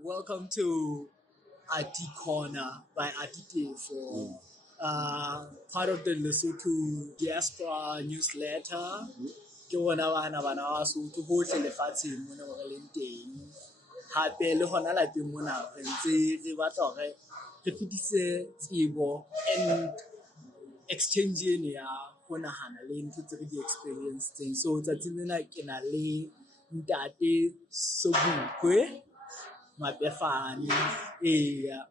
Welcome to Arti Corner by ArtiTefo, part of the Lesotho diaspora newsletter. Ke bona bana ba Basotho bohle lefatsheng mona mo re leng teng. Hape le hona lapeng mona re ntse re batla hore re fetise tsebo and exchange ena ya ho nahana le ntho tse re di experience-tseng. So tsatsing lena ke na le ntate Sobukwe Mapefane. Eya.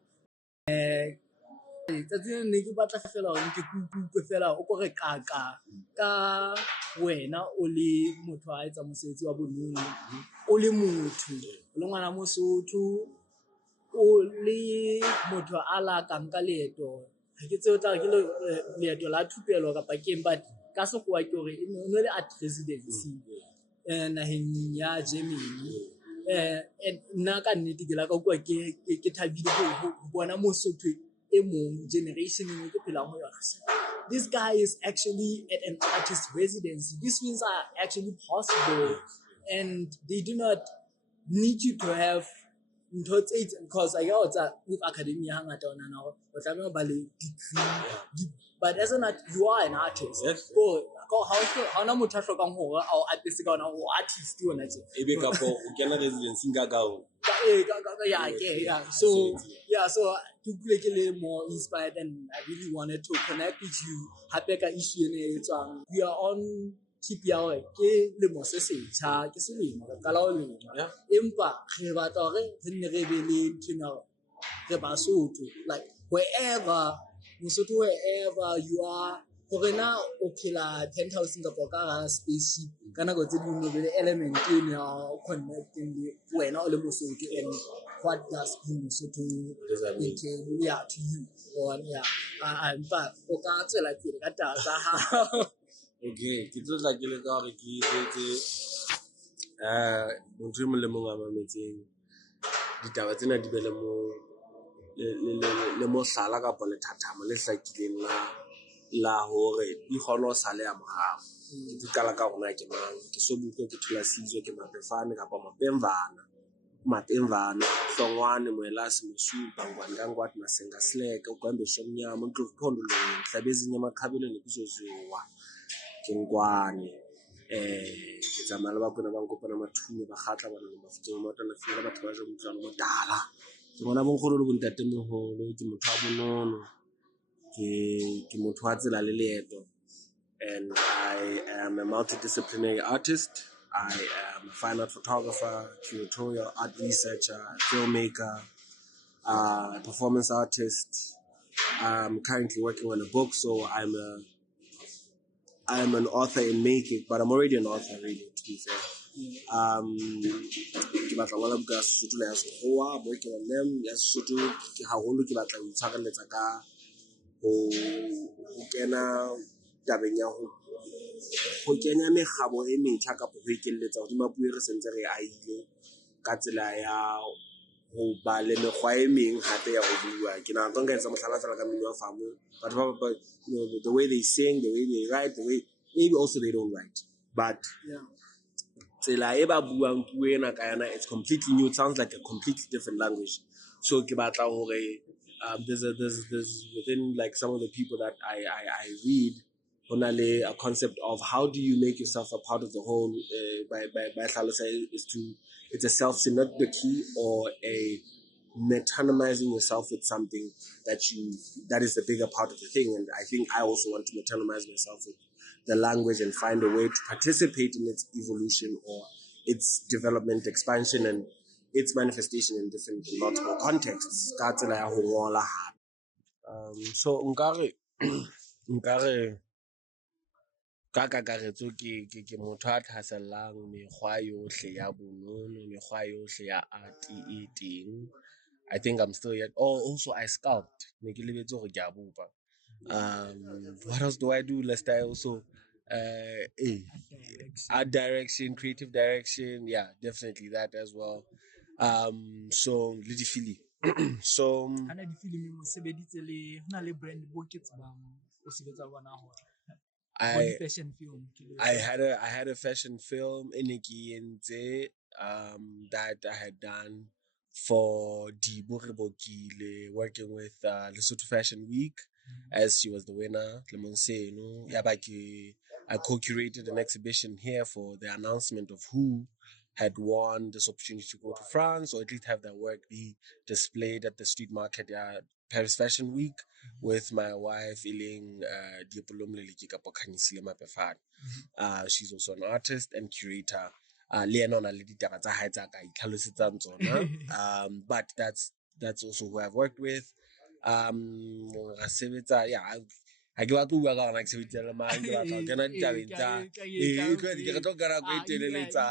Tsatsing ne ke batla fela hore ke kutlwe fela o ko re ka wena o le motho a etsa mosebetsi wa bonono, o le motho, o le ngwana Mosotho, o le motho a la ka nka leeto. Ha ke tsebe o tla re ke leeto la thupelo kapa keng, but ka sekgowa ke hore o ne le art residency naheng ya Germany. Nna ka nnete ke la ka utlwa ke thabile ho bona Mosotho e mong generation e ke phelang ho yona. This guy is actually at an artist residency. These things are actually possible, and they do not need you to have because I got with academia hangata ona now, but I'm not degree. But as an art, you are an artist. Yes. How na motho a hlokang hore a artist ka ona o artist ona tse. Ebe ka po o kena residency ka go. Yeah. So to play more inspired, and I really wanted to connect with you. Hape ka issue ene etswang. We are on keep ya hore ke lemo se setjha ke selemo ka la o lemo. Empa re batla hore re nne re be le ntho re Basotho, like wherever you are, hore na o phela 10,000 kapa ka hara spaceship ka nako tse ding no be le element eno ya connecting le wena o le Mosotho, and what does being Mosotho entail to you or but o ka tswela pele ka taba tsa hao. Okay, ke tlo tla ke le ka hore ke itsetse motho e mong le mong a mametseng ditaba tsena di be le mo hlala kapa lethathamo le hlakileng la hore di kgone ho sale ya morao. Ke qala ka rona ke mang, ke Sobukwe, ke thola Sizwe, ke Mapefane kapa Mapemvana, Hlongwane, Moelasi, Mosupa, Ngwandangwat, Masenga Sleke, Ugwembe Shomnyama, Ndlovuphondo lo, Mhlabezi Nyamakhabele nokuzoziwa, ke Ngwane. Ke tsamaya le bakwana ba nkopana mathunya ba kgatla bana le mafuteng mo tana fela batho ba ja botlalo mo dala. Ke bona bonkgolo le bontatemoholo, ke motho wa bonono, ke motho wa tsela le leeto, and I am a multidisciplinary artist. I am a fine art photographer, curatorial art researcher, filmmaker, performance artist. I'm currently working on a book, so I'm an author in making, but I'm already an author, really, to be fair. Ke batla ngola buka ya Sesotho le ya Sekgowa. I'm working on them. Ya Sesotho ke haholo ke batla ho itshwarelletsa ka ho kena tabeng ya ho kenya mekgabo e metjha kapa ho ekelletsa hodima puo re sentse re aile ka tsela ya ho ba le mekgwa e meng hape ya ho bua. Ke nahana nka etsa mohlala tsela ka mmino wa famo, but the way they sing, the way they write, the way maybe also they don't write, but tsela e ba buang puo ena ka yana, it's completely new. It sounds like a completely different language. So ke batla hore there's within like some of the people that I read, a concept of how do you make yourself a part of the whole by it's a self-synecdoche or a metonymizing yourself with something that is the bigger part of the thing. And I think I also want to metonymize myself with the language and find a way to participate in its evolution or its development, expansion, and its manifestation in different multiple contexts. So nkare ka kakaretso ke motho a thasellang mekgwa yohle ya bonono, mekgwa yohle ya art e teng. I think I'm still yet. Oh, also I sculpt. What else do I do? Lest I also art direction, creative direction. Yeah, definitely that as well. So Lidifili. So I had a fashion film in that I had done for Dibo Rebokile, working with Lesotho Fashion Week, as she was the winner. I co-curated an exhibition here for the announcement of who had won this opportunity to go to France, or at least have their work be displayed at the street market at Paris Fashion Week, with my wife, Iling Mapefane. She's also an artist and curator. But that's also who I've worked with. I ke batla bua ka gona ke sebetsa mang ke batla kena ditabeng tsa ke tlo kena go eteleletsa.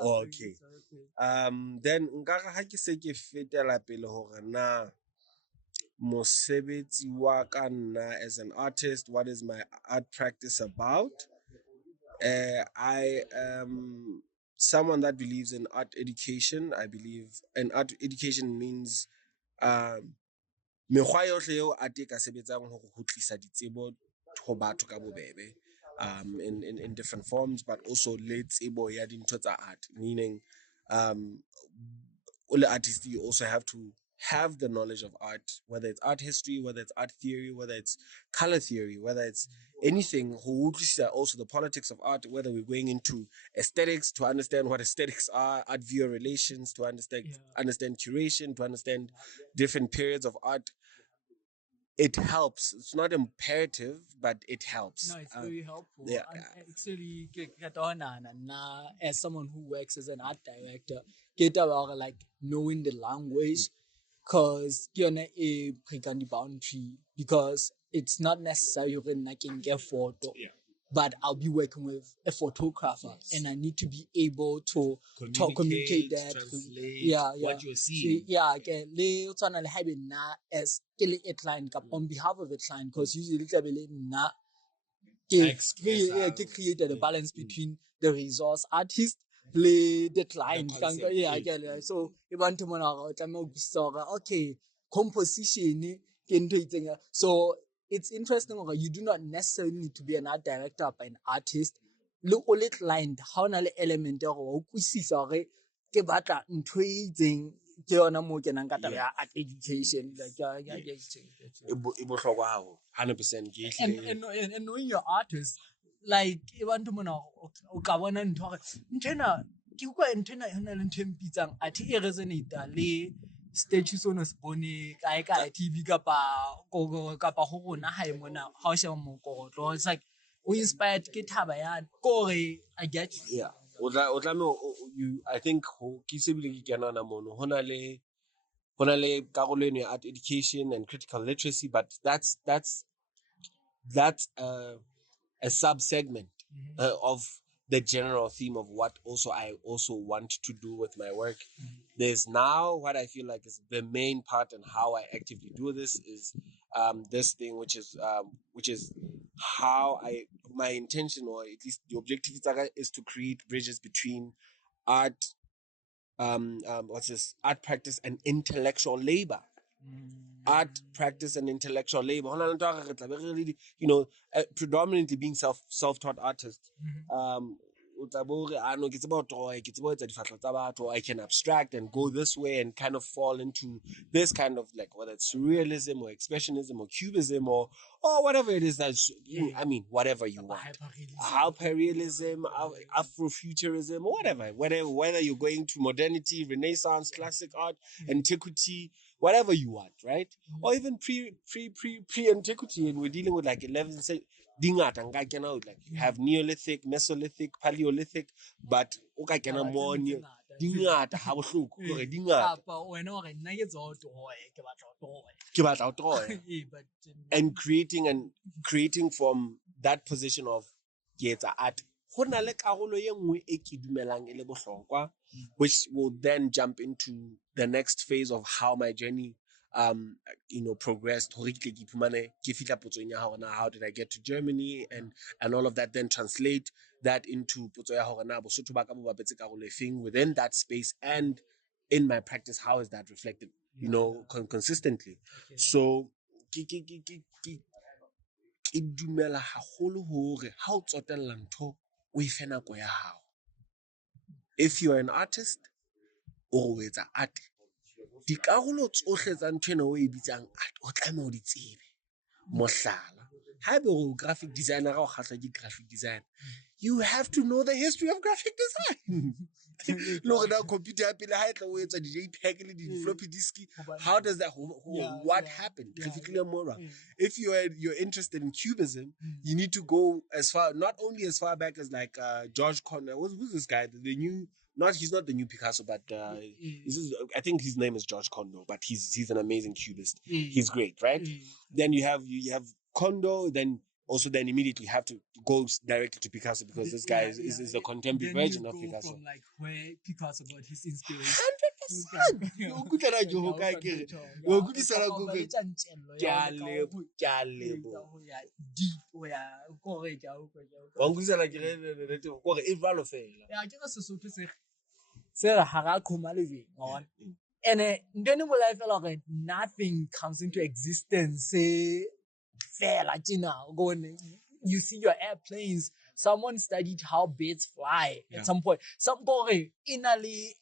Okay. Then nka ga ke se ke fetela pele hore na mosebetsi wa ka nna as an artist, what is my art practice about? I am someone that believes in art education. I believe in art education means mekgwa yohle eo art e ka sebetsang hore ho tlisa ditsebo ho batho ka bobebe, in different forms, but also le tsebo ya dintho tsa art, meaning all the artists, you also have to have the knowledge of art, whether it's art history, whether it's art theory, whether it's color theory, whether it's anything, also the politics of art, whether we're going into aesthetics to understand what aesthetics are, art viewer relations, to understand curation, to understand different periods of art. It helps. It's not imperative, but it helps. No, it's very helpful. Yeah. Actually, as someone who works as an art director, like knowing the language, because you're not a breaking the boundary, because it's not necessary I can get photo. Yeah. But I'll be working with a photographer, and I need to be able to communicate that. Translate what you're seeing. Okay. As a client, on behalf of the client, because usually created a balance between the resource artist the client. So you want to okay, composition. So it's interesting. You do not necessarily need to be an art director but an artist. Look only client how na le element go kwisisa re ke batla ntho e itseng ke yona mo ke nang ka taba ya art education, like e bohlokwa haholo 100% ke and knowing your artist, like e want mona o ka bona ntho re ntena ke kwa ntena hona le ntho empitsang ati e resonate le status on us bone kae TV kapa go rona ha e mona ha o sheba mokotlo. It's like we inspired ke thaba ya kore I get you. Yeah, you I think ke se bile ke kena na mono hona le karolo ya art education and critical literacy, but that's a sub segment of the general theme of what I also want to do with my work. There's now what I feel like is the main part, and how I actively do this is this thing, which is how my intention, or at least the objective is to create bridges between art, art practice and intellectual labor. Art practice and intellectual labor. Predominantly being self-taught artists. I can abstract and go this way and kind of fall into this kind of, like, whether it's surrealism or expressionism or cubism or whatever it is that's, I mean, whatever you want. Hyperrealism, Afrofuturism, or whether you're going to modernity, Renaissance, classic art, antiquity, whatever you want, right? Or even pre-antiquity, and we're dealing with like 11th century. Like you have Neolithic, Mesolithic, Paleolithic, but more dingata ha bohloko gore dingata ke batla ho and creating from that position of yetsa art. Ho na le karolo ye nngwe e ke dumelang e le bohlokwa, which will then jump into the next phase of how my journey progressed. How did I get to Germany and all of that, then translate that into within that space and in my practice. How is that reflected, consistently? Okay. So ke dumela haholo hore ha o tsotella ntho o e fe nako ya hao. If you're an artist or o etsa art, dikarolo tsohle tsa ntho ena o e bitsang art o tlameha o di tsebe. Mohlala, haebe o graphic designer o kgahla ke graphic design, you have to know the history of graphic design. Look at computer ha etla o etsa di-JPEG le di-floppy disk, how does that what happened? If you're interested in cubism, you need to go not only as far back as like George Conner. Who's this guy? He's not the new Picasso, but I think his name is George Kondo, but he's an amazing cubist. He's great, right? Then you have Kondo, then immediately have to go directly to Picasso because this guy is a contemporary version of Picasso. From like where Picasso got his inspiration. 100%. And then I feel like nothing comes into existence. You see your airplanes. Someone studied how birds fly at some point. Some boy inali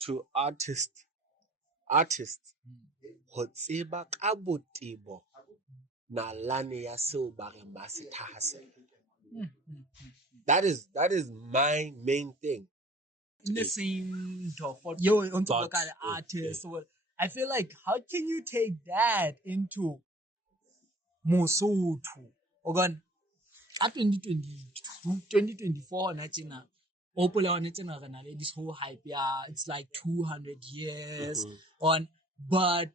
to artists ho tseba ka botebo nalane ya seo ba reng ba se thahasela. That is my main thing. In the same talk, you're on top of the artist. So I feel like, how can you take that into Mosotho? Ogan, at 2024, this whole hype, it's like 200 years on, but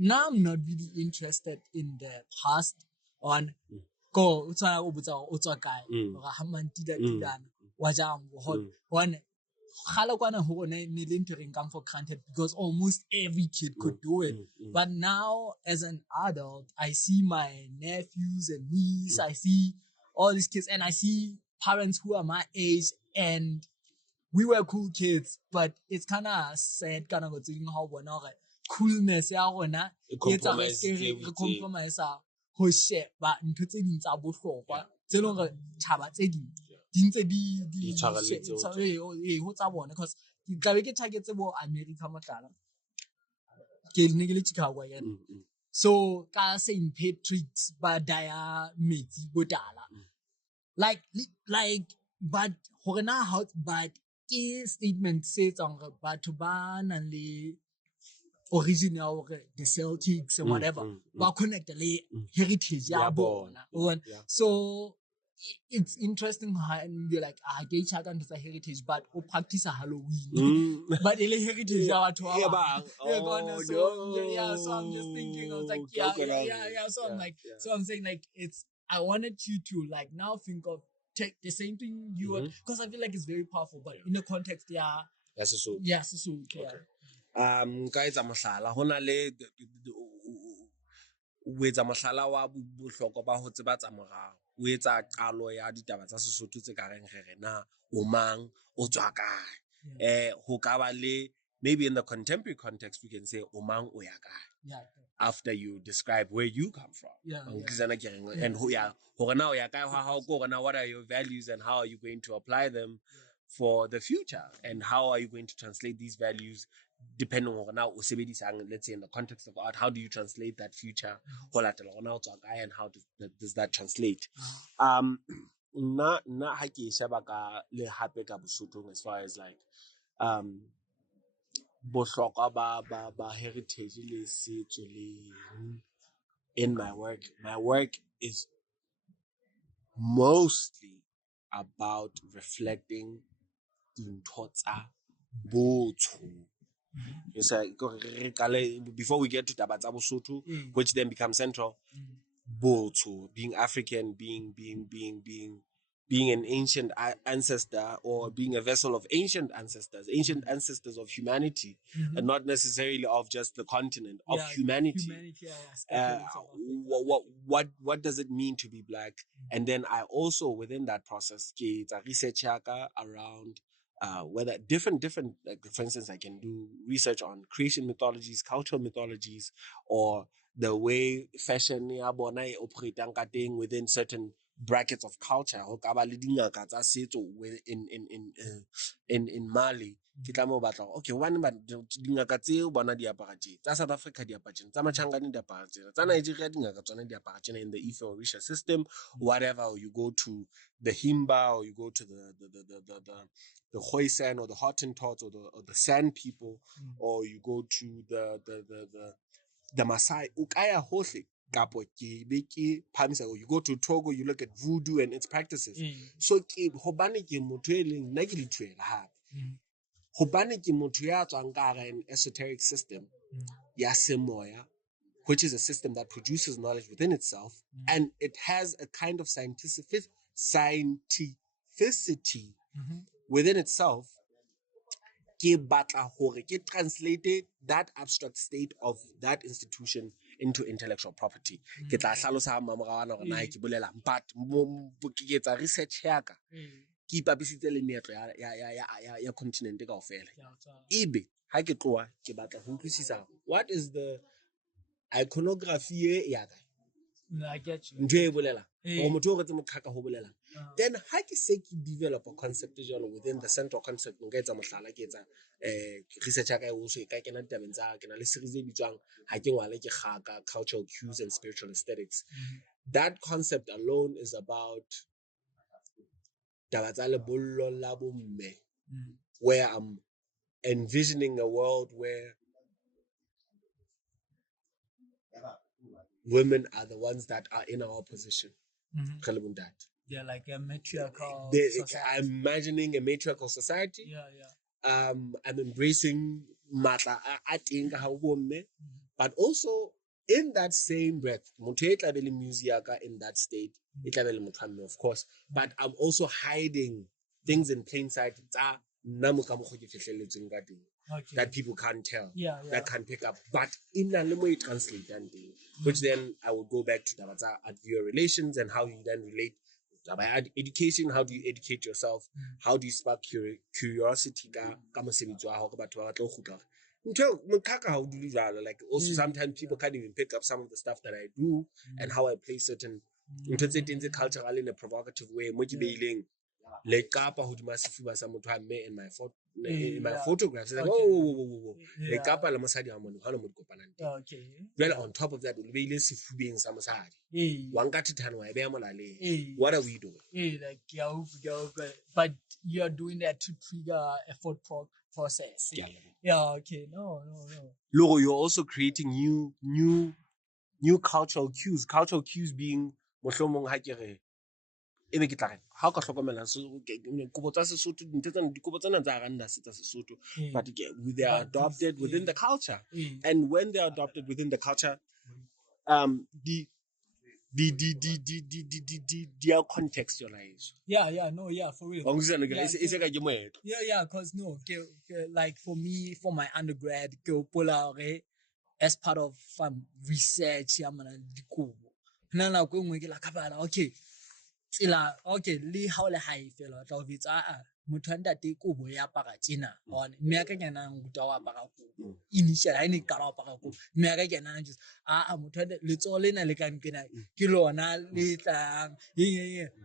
now I'm not really interested in the past on go come for granted because almost every kid could do it. But now as an adult, I see my nephews and niece, I see all these kids, and I see parents who are my age, and we were cool kids, but it's kind of sad kind of how coolness compromise ho sheba ntho tse ding tsa bohlokwa tse leng gore tshaba tse ding di ntse di ho tsa bona because tla be ke tshaketse bo America motlala ke ne ke le Chicago yana so ka St. Patrick's ba daya metsi botala like but hore na how but ke statement se tsang gore batho ba nang le original the Celtics and whatever but connect the heritage so it's interesting how you're like gay chat and the heritage but practice a Halloween but the heritage so I'm just thinking I was like so I'm like so I'm saying like it's I wanted you to like now think of take the same thing you were because I feel like it's very powerful but in the context ka etsa mohlala hona le o etsa mohlala wa bohlokwa ba ho tseba tsa morao o etsa qalo ya ditaba tsa Sesotho tse ka reng re na o mang o tswa kae ho ka ba le maybe in the contemporary context we can say o mang o ya kae after you describe where you come from and who ya hore na o ya kae ha go na what are your values and how are you going to apply them for the future and how are you going to translate these values depending on now let's say in the context of art how do you translate that future and how does that translate na ha ke sheba ka le hape ka Bosotho as far as like bohlokwa ba heritage le setso le in my work is mostly about reflecting dintho tsa botho. Before we get to taba tsa Bosotho, which then becomes central, botho, being African, being an ancient ancestor or being a vessel of ancient ancestors of humanity, and not necessarily of just the continent of humanity. What does it mean to be Black? And then I also within that process get a research around whether different like for instance I can do research on creation mythologies, cultural mythologies, or the way fashion operate within certain brackets of culture ho ka ba le dingaka tsa setso in Mali ke tla mo batla okay one ba dingaka tse bona di apara tsa South Africa di apara tsa Machangane di apara tsa Nigeria dingaka tsona di apara in the Ife Orisha system, whatever, or you go to the Himba, or you go to the Khoisan or the Hottentots or the San people, or you go to the Maasai, ukaya hohle kapo ke be ke phamisa, or you go to Togo, you look at voodoo and its practices. So ke hobane ke motho e leng nna ke dithuela hape. Hobane ke motho ya tswang ka hara an esoteric system ya semoya, which is a system that produces knowledge within itself, and it has a kind of scientificity within itself. Ke batla hore ke translate that abstract state of that institution into intellectual property. Ke tla hlalosa ha mamorana hore na ke bolela, but ke etsa research ya ka ke ipapisitse le meetlo ya continent kaofela. Ebe ha ke tloa ke batla ho utlwisisa what is the iconography ya ka. I get you. Ntwe e bolela o motho o re tse motlhaka ho bolela. Then ha ke se ke develop a concept within the central concept, nka etsa mohlala ke etsa research ya ka o so ka kena ditabeng tsa ke na le series e bitswang ha ke ngwale ke kgaka, cultural cues and spiritual aesthetics. That concept alone is about taba tsa lebollo la bomme, where I'm envisioning a world where women are the ones that are in our position. Yeah, like a matriarchal society. I'm imagining a matriarchal society. Yeah. I'm embracing matla a teng ka ha bomme, but also in that same breath, motho e tla be le music in that state, e tla be le motho mme, of course, but I'm also hiding things in plain sight tsa nna mo ka mo go ke fihlelletseng ka teng. Okay. That people can't tell, Yeah. that can't pick up, but in a limo translate and which then I would go back to Tabata at viewer relations and how you then relate about education. How do you educate yourself? How do you spark curiosity? Like also sometimes people can't even pick up some of the stuff that I do and how I play certain cultural in a provocative way. Le kapa hodima sefuba sa motho a mme in my photographs, like whoa. Le kapa la mosadi ha mone ha le mo kopanang teng. Okay. Well, on top of that, o beile sefubeng sa mosadi wa nka thethano wa e beha molaleng. What are we doing? Like but you're doing that to trigger a thought process. Yeah. Okay. No. Logo, you're also creating new cultural cues being mohlomong ha ke re ebe ke tla re ha o ka hlokomela dikobo tsa Sesotho dikobo tsena tsa ga nna se tsa Sesotho, but they are adopted within the culture, and when they are adopted within the culture, they are contextualized. Yeah, no, yeah, for real. Yeah, because no, like for me, for my undergrad, as part of research, I'm gonna do okay. Okay, le ha o le hae fela tla o bitsa motho a ntate kobo ya apara tjena on mme a ka kena nguta wa apara kobo initial ha ne ka la apara kobo mme a ka kena just motho le tso lena le ka nkena ke lona le tlang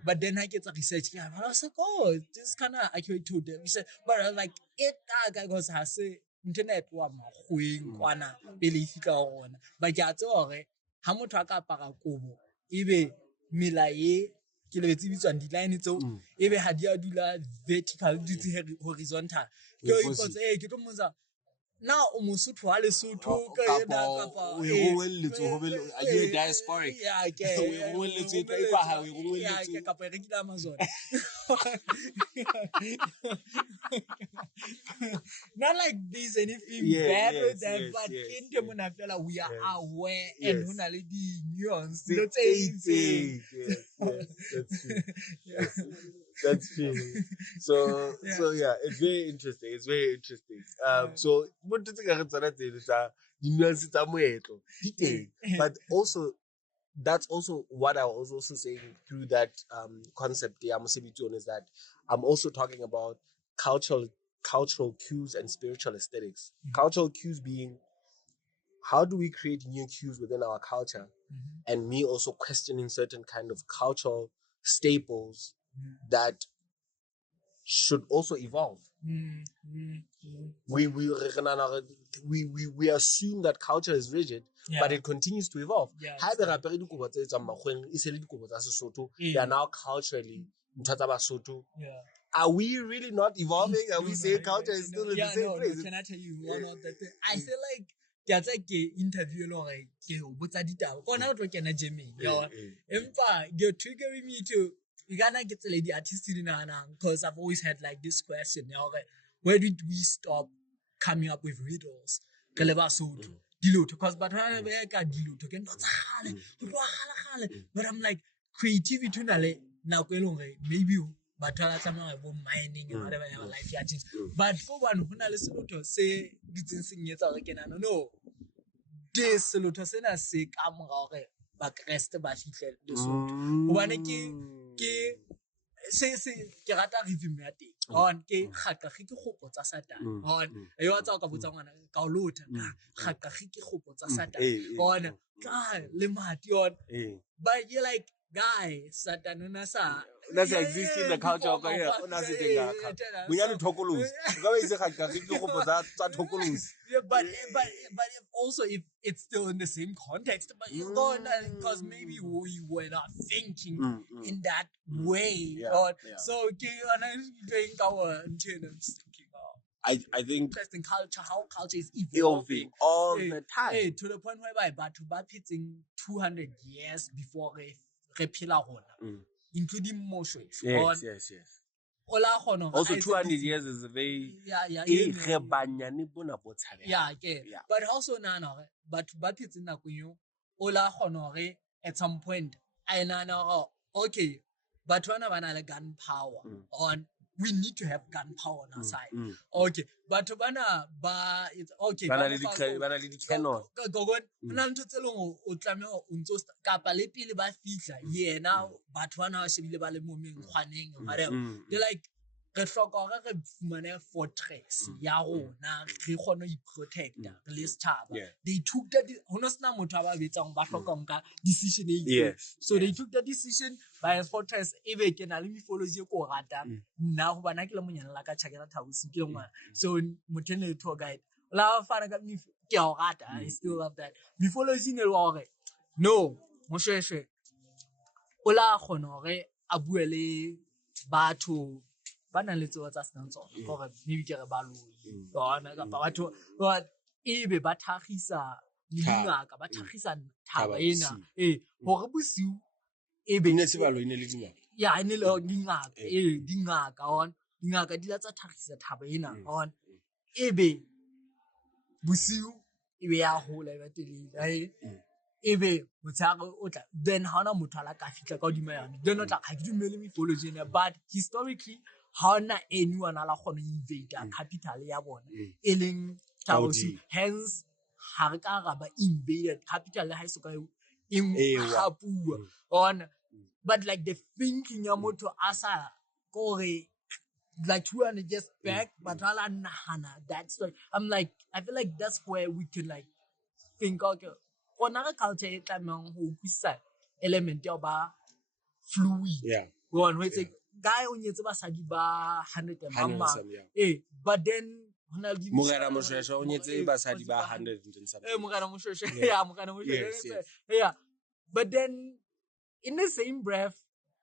but then I get research I was like, oh, this kind of accurate to them. But I was like it because I say internet wa magweng kwana pele fika ona ba ke a tse hore ha motho a ka apara kobo ebe mela ke le bitswang di-line tseo ebe ha di a dula vertical di tse horizontal ke ipotsa ke tlo motsa na o Mosotho wa Lesotho ka yena kapa o roelletso ho be a ye diasporic o roelletso e tla ha o roelletso kapa re kila Amazon not like this anything bad with that, but in the monafela we are aware and hona le di nuance that's true. So yeah, it's very interesting. So what do you think but also that's also what I was also saying through that concept is that I'm also talking about cultural cues and spiritual aesthetics. Cultural cues being how do we create new cues within our culture, and me also questioning certain kind of cultural staples that should also evolve. We assume that culture is rigid, but it continues to evolve. They are now culturally. Are we really not evolving? Are we saying culture is still in the same place? Can I tell you one of the things? I feel like that's like interview like what's that? You're triggering me to you gotta get the lady artist in because I've always had like this question. Where did we stop coming up with riddles? Because but I'm like creativity maybe but mining and whatever life changes. But for one who na say no this Lesotho sena se ka morao ba Kreste ba fitlhele Lesotho hobane ke ke rata rhythm ya teng on ke kgaqagi ke kgopo tsa Satan on e wa tsa ka botsa ngwana ka o lotha kgaqagi ke kgopo tsa Satan on ka le mati on but you like guy Satan una sa that's existing the culture of here. But also if it's still in the same context, but you go because maybe we were not thinking in that way. So I think interesting culture, how culture is evolving all the time. To the point whereby but to pitting 200 years before including Moshe. Yes. Also, 200 years is a very But also now, but it's in Ola honore at some point. I know okay, but when I have gunpowder on. We need to have gunpowder on our side. Okay, but it's okay. Cannot. They're like re hloka re fumane fortress ya rona re kgone ho protecta re le setjhaba. They took that hono sna motho a ba betsang ba hloka nka decision so they took the decision by a fortress ebe ke na le mythology e ko rata nna ho bana ke le monyana la ka tshakela thabusi ke ngwana so motho ne tour guide la fana ka ke a rata I still love that mythology ne le wa hore no moshweshwe o la kgona hore a bue le batho ba nang le tseo tsa senang tsona gore maybe ke re ba loyi bona ka batho but ebe ba thagisa dingaka ba thagisa thaba ena hore bosiu ebe ne se ba loine le dingaka ya ene le dingaka dingaka on dingaka di la tsa thagisa thaba ena on ebe bosiu ebe ya hola ba telele ebe motshare o tla then hana motho ala ka fitla ka hodima yana then o tla ga ke dumele mythology but historically hana anyone ala khona invade capital ya bona eleng Tausi hence ha re ka ra ba invaded capital ha iso ka in hapua on but like the thinking ya motho asa gore like 200 years back but ala nahana that story I'm like I feel like that's where we can like think okay honare culture e tlamang ho utlwisa element ya ba fluid one way it's guy o nyetse basadi ba 100 mama but then Mogera Moshweshwe o nyetse basadi ba 100 and something Mogera Moshweshwe Mogera Moshweshwe but then in the same breath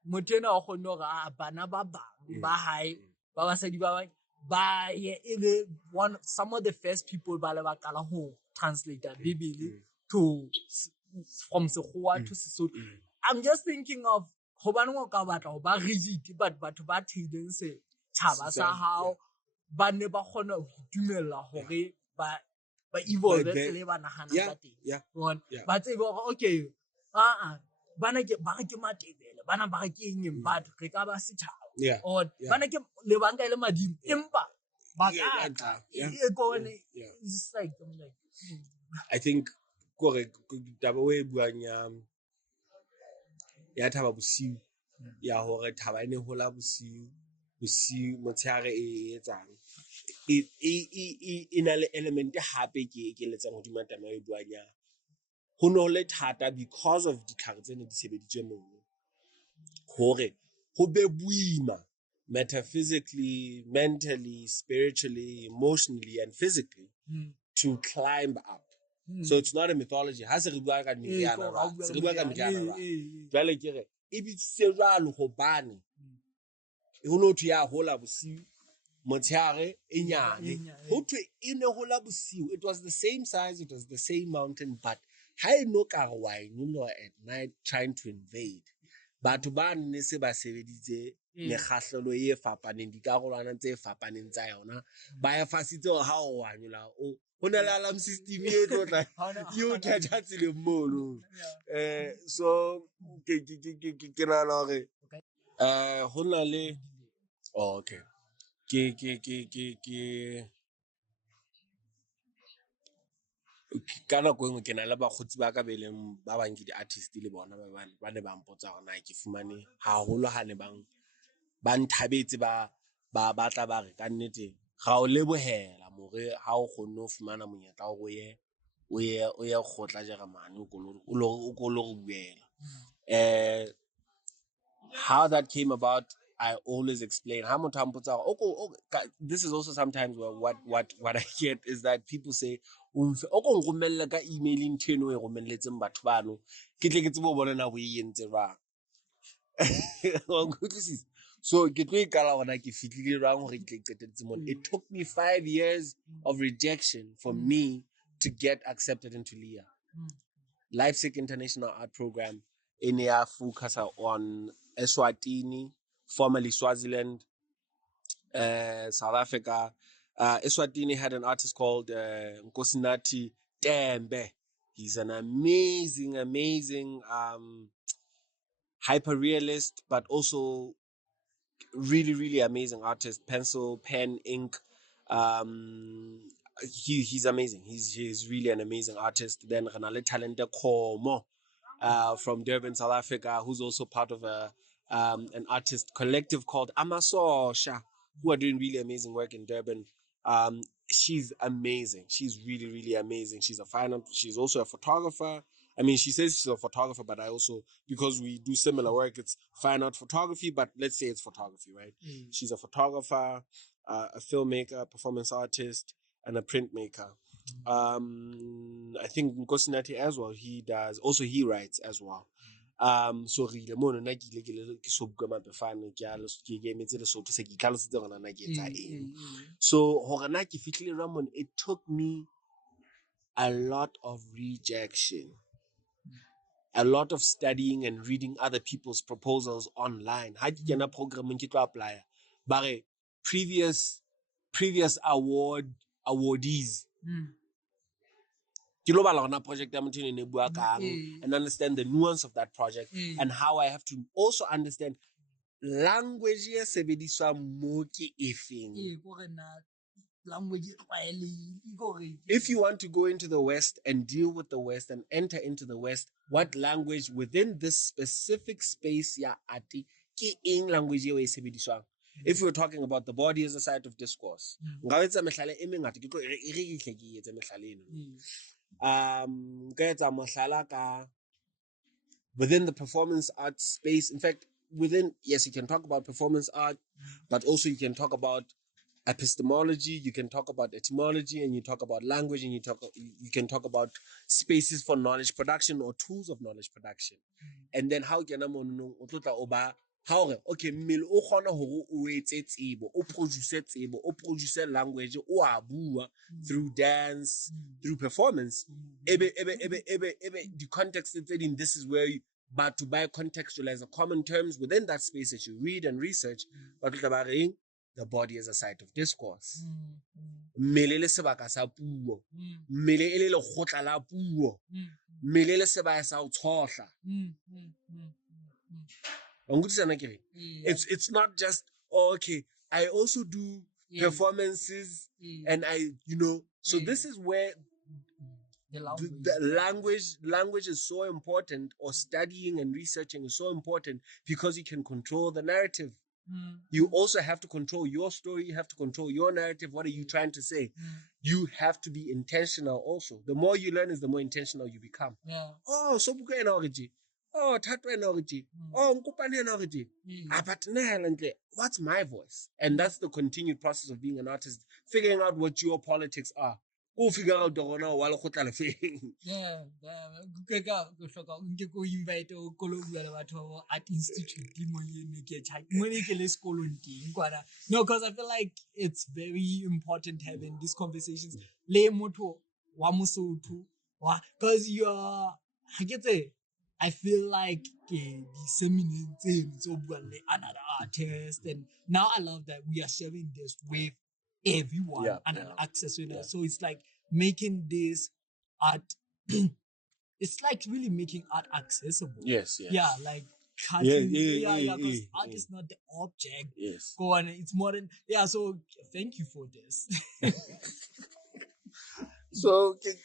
motena o khone ga bana ba bang ba hae ba basadi ba one some of the first people ba le ba kala ho translate that Bible to from Sekgowa to Sesotho. I'm just thinking of hobane go ka batla go ba rigid but batho ba theileng se tshaba sa hao ba ne ba khona ho dumella hore ba evolve tsele ba nagana ba teng ba tsebe okay bana ke matebele bana ba ke eng but re ka ba setjhaba or bana ke le banka ile madimo empa ba ka it's like I think kore taba we buang ya thaba bosiu ya hore thaba ene hola bosiu motshare e etsang ina le element hape ke letsang hodima tama e buang ho no le thata because of ditlhare tsene di sebeditswe mono hore ho be buima metaphysically, mentally, spiritually, emotionally, and physically to climb up. So it's not a mythology. Ha se re bua ka meriana ra, se re bua ka meriana ra. Jwale ke re e bitsitse jwalo hobane ho no thwe ya hola bosiu motshehare e nyane ho thwe e ne hola bosiu. It was the same size, it was the same mountain, but ha e no ka re wa e nyoloha at night trying to invade. Batho ba nne se ba sebeditse mekgahlelo e fapaneng dikarolwana tse fapaneng tsa yona ba ya fasitse ha o wa nyola o hona le alarm system e tlo tla you catch tseleng mono. So ke nahana hore ho na le okay ke ka nako engwe ke na le bakgotsi ba ka beleng ba bang ke di-artist le bona ba ne ba mpotsa hore na ke fumane haholo ha ne ba nthabetse ba tla ba re ka nnete ga o lebohela more ha o kgonne ho fumana monyetla o ye kgotla Jeremane o ko lo buela. How that came about, I always explain. This is also sometimes what I get is that people say, ka emailing teno e romelletseng batho bano ke tle ke tsebe ho bona na o e entse jwang. So ke tlo ikala hona ke fitlile jwang hore ke tle qetetse mona. It took me 5 years of rejection for me to get accepted into Leipzig International Art Programme. In here focus on Eswatini, formerly Swaziland, South Africa. Eswatini had an artist called Nkosinathi Tembe. He's an amazing hyper-realist, but also really amazing artist. Pencil, pen, ink. He's amazing. He's really an amazing artist. Then Renale Talente Komo from Durban, South Africa, who's also part of an artist collective called Amasosha, who are doing really amazing work in Durban. She's amazing. She's really amazing. She's also a photographer. I mean, she says she's a photographer, but I also, because we do similar work, it's fine art photography, but let's say it's photography, right? She's a photographer, a filmmaker, a performance artist, and a printmaker. I think Nkosinathi as well, he writes as well. So re mono na ke Sobukwe Mapefane ke emetse Lesotho se ke itlhalositse hore na ke etsa eng. So hore na ke fihlile Ramon, it took me a lot of rejection, a lot of studying and reading other people's proposals online. Ha ke kena programming ke tlo apply bare previous awardees ke lo bala hona project ya motho ne bua kang and understand the nuance of that project and how I have to also understand language e sebediswang mo ke efeng. If you want to go into the West and deal with the West and enter into the West, what language within this specific space ya Arti ke eng language e sebediswang? If we're talking about the body as a site of discourse, nka etsa mehlala e mengata ke tlo re ke etse mehlala eno. Ka etsa mohlala ka within the performance art space. In fact, yes, you can talk about performance art, but also you can talk about epistemology, you can talk about etymology, and you talk about language, and you can talk about spaces for knowledge production or tools of knowledge production. And then how can okay, mmele o kgona hore o etse tsebo, o produce language, o a bua through dance, through performance. The context in this is where but to buy contextualize the common terms within that space that you read and research, but the body is a site of discourse. Mmele le sebaka sa puo, mmele e le lekgotla la puo, mmele le sebaka sa ho tshohla. It's not just okay. I also do performances and so this is where the language is so important, or studying and researching is so important, because you can control the narrative. You also have to control your story. You have to control your narrative. What are you trying to say? You have to be intentional also. The more you learn is the more intentional you become. Oh, Sobukwe and Origi. oh thato ena hore tje oh nkopane ena hore tje but nna what's my voice? And that's the continued process of being an artist, figuring out what your politics are. Go figure out the one wa lekgotla le feng. Yeah, go hloka nke go invite o kolo bua le batho art institute mo ke le sekolong teng kwana. No, because I feel like it's very important having these conversations le motho wa Mosotho because I feel like the seminars so another artist, and now I love that we are sharing this with everyone and an access with us. So it's like making this art it's like really making art accessible. Yes. Yeah, like cutting because art is not the object. Yes. Go on, it's more than so thank you for this. So ke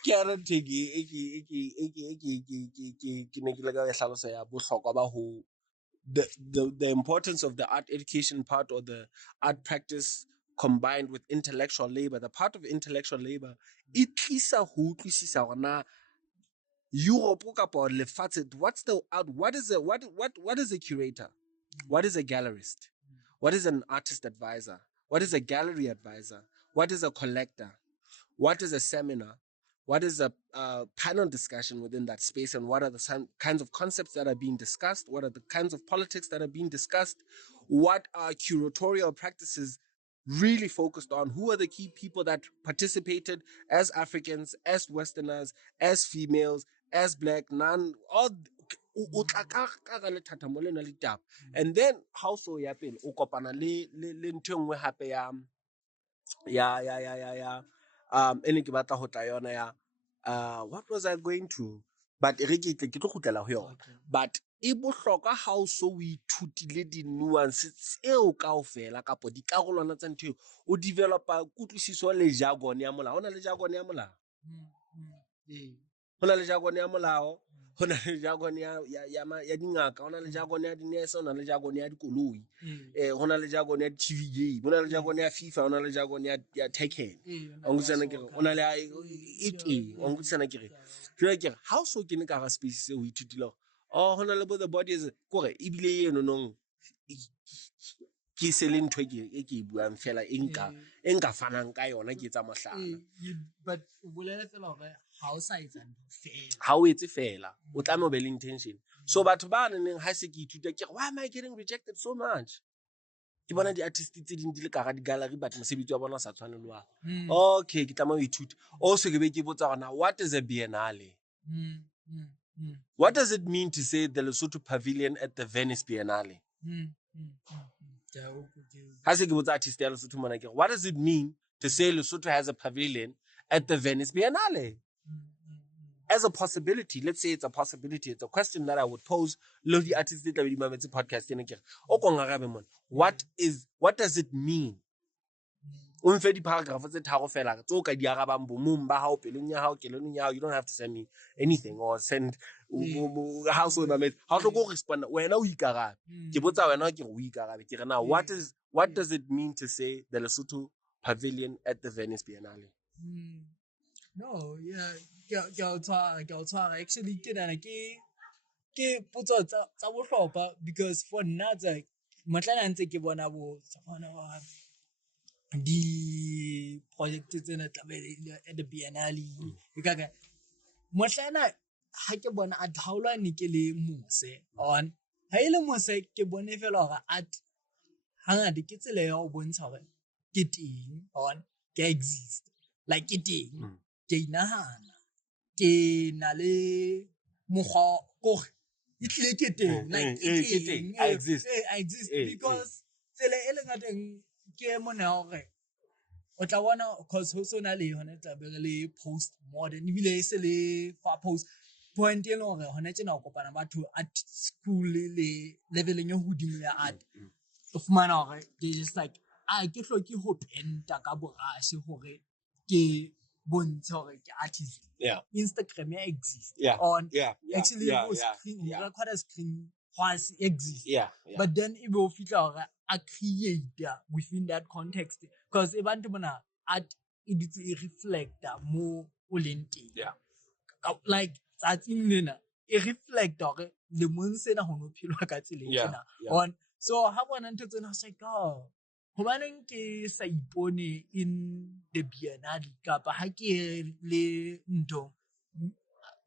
the importance of the art education part, or the art practice combined with intellectual labor. The part of intellectual labor it tlisa ho utlwisisa hore na Europe kapa lefatshe, what is a curator? What is a gallerist? What is an artist advisor? What is a gallery advisor? What is a collector? What is a seminar? What is a panel discussion within that space? And what are the kinds of concepts that are being discussed? What are the kinds of politics that are being discussed? What are curatorial practices really focused on? Who are the key people that participated as Africans, as Westerners, as females, as Black, all. And then how so ya pele o kopana le ntho engwe hape ya ene ke batla ho tla yona ya what was I going to, but re ke tlo kgutlela ho yona. But e bohlokwa ha o so o ithutile di nuances tseo kaofela kapo dikarolwana tsa ntho o developa kutlwisiso le jargon ya molao. Hona le jargon ya molao, hona le jargon ya molao, hona le jargon ya dingaka, hona le jargon ya dinese, hona le jargon ya dikoloi, hona le jargon ya TV game, hona le jargon ya FIFA, hona le jargon ya Tekken. Ongutsana ke hona le ongutsana ke re ke how so ke ne ka ga space se o ithutile oh hona le bo the body is kore ibile eno nong ke se le ntho e ke buang fela enka fanang ka yona ke tsa mohlala. But bolela fela hore ha o sa etsa fela, ha o etse fela o tla mo be le intention. So batho ba neng ha se ke ithuta ke why am I getting rejected so much? Ke bona di artists tse ding di le ka ga di gallery but mosebetsi wa bona sa tshwane le wa okay ke tla mo ithuta also ke be ke botsa gona what is a biennale? What does it mean to say the Lesotho Pavilion at the Venice Biennale? What does it mean to say Lesotho has a pavilion at the Venice Biennale? As a possibility, let's say it's a possibility. It's a question that I would pose. Podcast. What does it mean? You don't have to send me anything or send household members. How to go respond when what does it mean to say the Lesotho Pavilion at the Venice Biennale? No, yeah, actually ke potso tsa bohlokwa because for nna tsa matlana ntse ke bona bo di project tsena tla at the biennale ka motlana ha ke bona a thaulwane ke le mose on ha ile mose ke bone fela hore art hangata ke tsela ya ho bontsha hore ke teng on ke exist like ke teng ke inahana ke na le mokgwa ko it ke teng like I exist because tsela e leng teng ke mona hore o tla bona cause ho sona le hona tla be le post modern ebile se le fa post point e le hore hona tsena o kopana batho at school le leveleng ya hodimo ya art o fumana hore they just like ke hloke ho penta ka borashe hore ke bontshe hore ke artist. Instagram exist on actually screen record a screen was exist but then it will fit hore a create within that context because abantu bona art it reflect more ulenti like tsatsing lena e reflect hore le mong sena ho no phelwa ka tsela tsena on so ha bona ntho tsena se ka hobaneng ke sa ipone in the biennale kapa ha ke le ntho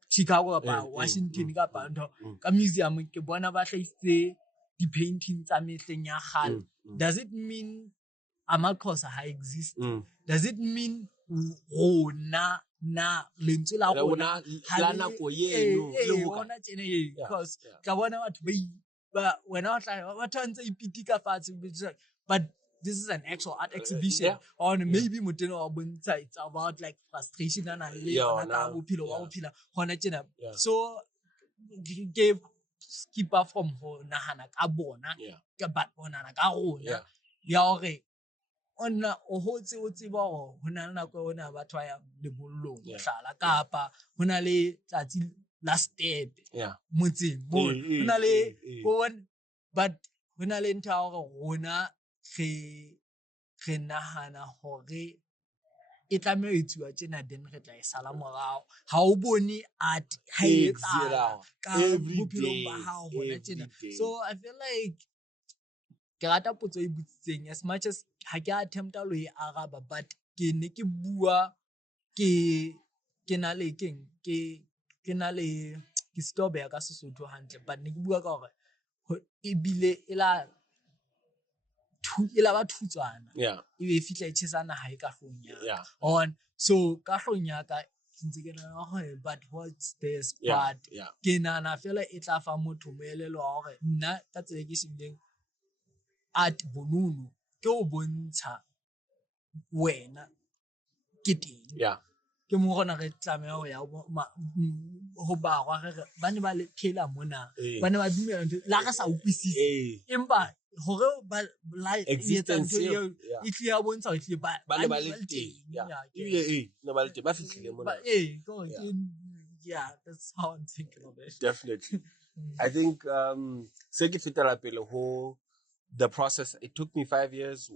Chicago kapa Washington kapa ntho ka museum ke bona ba hlaisitse di-painting tsa mehleng ya kgale. Does it mean amaXhosa ha exist? Does it mean rona na lentswe la rona la nako eno le hoka? Because ka bona batho ba wena o tla batho ntse ipitika fatshe but this is an actual art exhibition or maybe moteno wa bontsha it's about like frustration ana le yona ka bophelo wa bophela hona tjena so give skipper from ho nahana ka bona ka but bona ka rona ya hore ona o hotse o tseba hore hona le nako ona batho ba ya lebollong mohlala kapa hona le tsatsi la step motseng hona le but hona le ntho ya hore rona re nahana hore e tlameha ho etsuwa tjena then re tla e sala morao ha o bone art ha e etsahala ka bophelong ba hao hona tjena so I feel like ke rata potso e botsitseng as much as ha ke attempta lo e araba but ke ne ke bua ke na le keng ke na le ke stobe ya ka Sesotho hantle but ne ke bua ka hore e bile e la ba thutswana e be fitla e tshesana ha e ka hlong ya on so ka hlong ya ka ntse ke nana hore but what's this part ke nana fela e tla fa motho moelelo wa hore nna ka tsela ke shebileng art bonolo ke o bontsha wena ke teng ke mo gona re tlameha ho ya ho ba re bane ba le thela mona bane ba dumela la ka sa utlwisise empa hore ba existence e tlia bontsha ho ba le teng ile no ba le teng ba fihlile mona that's how I'm thinking of it. Definitely. I think se ke fetela pele ho the process. It took me 5 years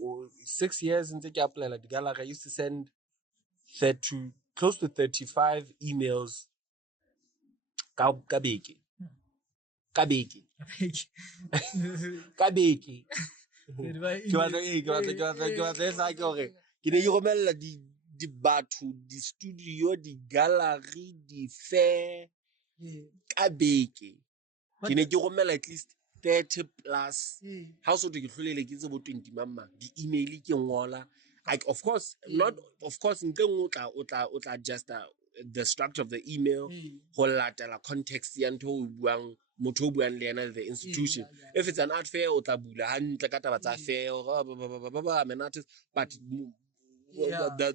or 6 years ntse ke apply di gallery. I used to send close to 35 emails ka beke ke batla sa ke hore ke ne ke romella di batho di studio di gallery di fair ka beke ke ne ke romella at least 30 plus ha o so ke hlolele ke tse bo 20 mama di email ke ngola of course nke o tla just the structure of the email ho latela context ya ntho o buang motho o buang le yena the institution if it's an art fair o tla bula hantle ka taba tsa fair I'm an artist but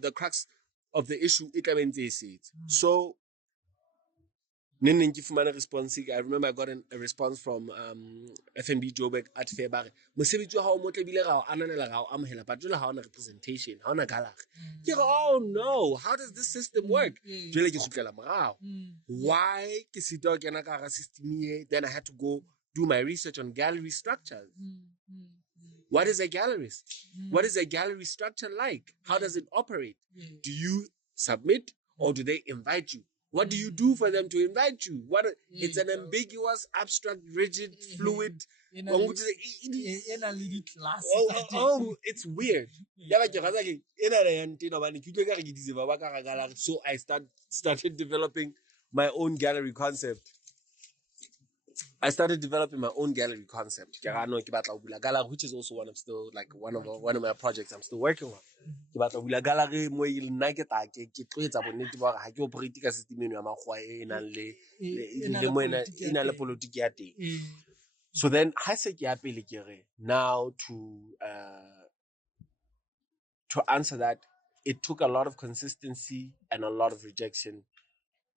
the crux of the issue e tla bentse e setse so Neng ke fumana response. I remember I got a response from FNB Joburg Art Fair bare mosebetsi wa hao mo tlebile ra o ananela ra o amohela but jwale ha ona representation ha ona gallery ke go oh no how does this system work jwale ke khutlela morao why ke sitwa ke na ka ga system here then I had to go do my research on gallery structures. What is a gallerist? What is a gallery structure like? How does it operate? Do you submit or do they invite you? What do you do for them to invite you? It's an ambiguous, abstract, rigid, fluid. It's weird. So I started developing my own gallery concept. Which is also one of my projects I'm still working on. Ke batla bula gallery mo ile nna ke tlo etsa bonnete ba ha ke operate ka system eno ya makgwa e nang le politiki ya teng. So then ha se ke ya pele ke re now to answer that it took a lot of consistency and a lot of rejection.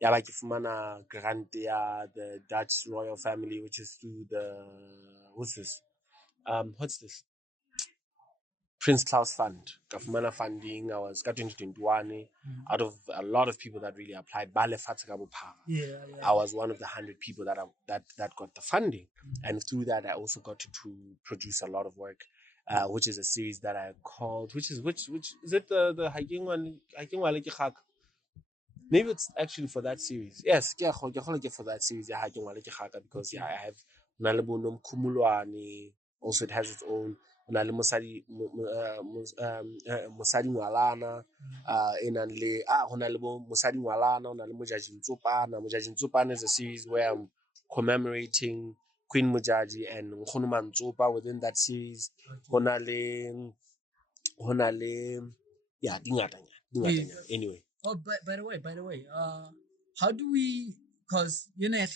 Ya ba ke fumana grant ya the Dutch royal family which is through the what's this Prince Claus Fund. Government funding. I was got 2021 out of a lot of people that really applied. I was one of the 100 people that got the funding, and through that I also got to produce a lot of work, which is a series that I called. Which is it the hiking one? Hiking one Maybe it's actually for that series. Yes, for that series. Because yeah, I have Nalebo Kumulwane. Also, it has its own Musadi Mwalana. Honalebo Musadi Mwalana. Mujajin Tsopana is a series where I'm commemorating Queen Mujaji and Nkhonuman Tsopa within that series. Honale, yeah, dingatanya. Anyway. Oh, by the way, how do we? Because you know,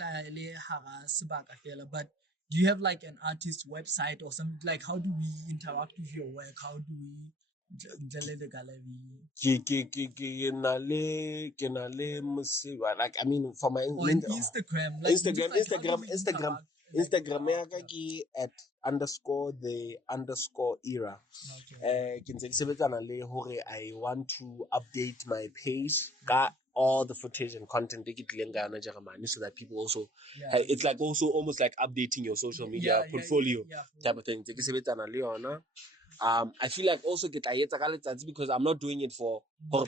but do you have like an artist website or something? Like, how do we interact with your work? How do we the gallery? Like, I mean, for my On Instagram, like Instagram at _the_era. I want to update my page, got all the footage and content so that people also, it's like also almost like updating your social media portfolio type of thing. I feel like also get because I'm not doing it for oh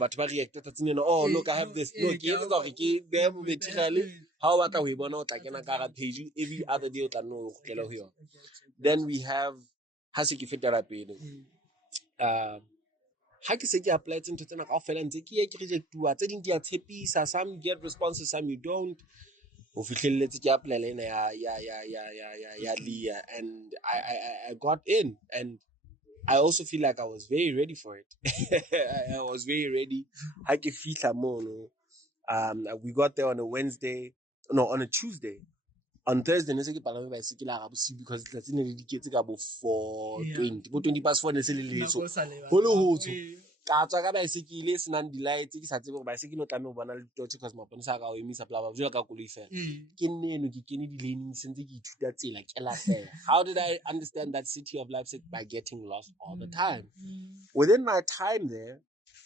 look, I have this. Look, material. How about we page every other day? Then we have Hasiki Fitarapi. Ha ke se ke apply ntho tsena kaofela ntse ke rejectuwa tse ding di a tshepisa, some get responses, some you don't. Ho fihlelletse ke apply ena ya Leah, and I got in, and I also feel like I was very ready for it. I was very ready. Ha ke fihla mono, we got there on a Tuesday. On Thursday, ne se ke palame bicycle a bosiu because tlatsi ne le diketse ka bo 4:20. Bo 20 past 4 ne se le leso. Ho le hotsho. Ka tswa ka bicycle se nang di-lights ke sa tsebe gore bicycle o tlameha ho bona le ditotse because maponesa ka o emisa bla bla jwa ka koloi fela. Ke nneno ke kene di-lane sentse ke ithuta tsela ke lahlela. How did I understand that city of Leipzig? By getting lost all the time. Within my time there,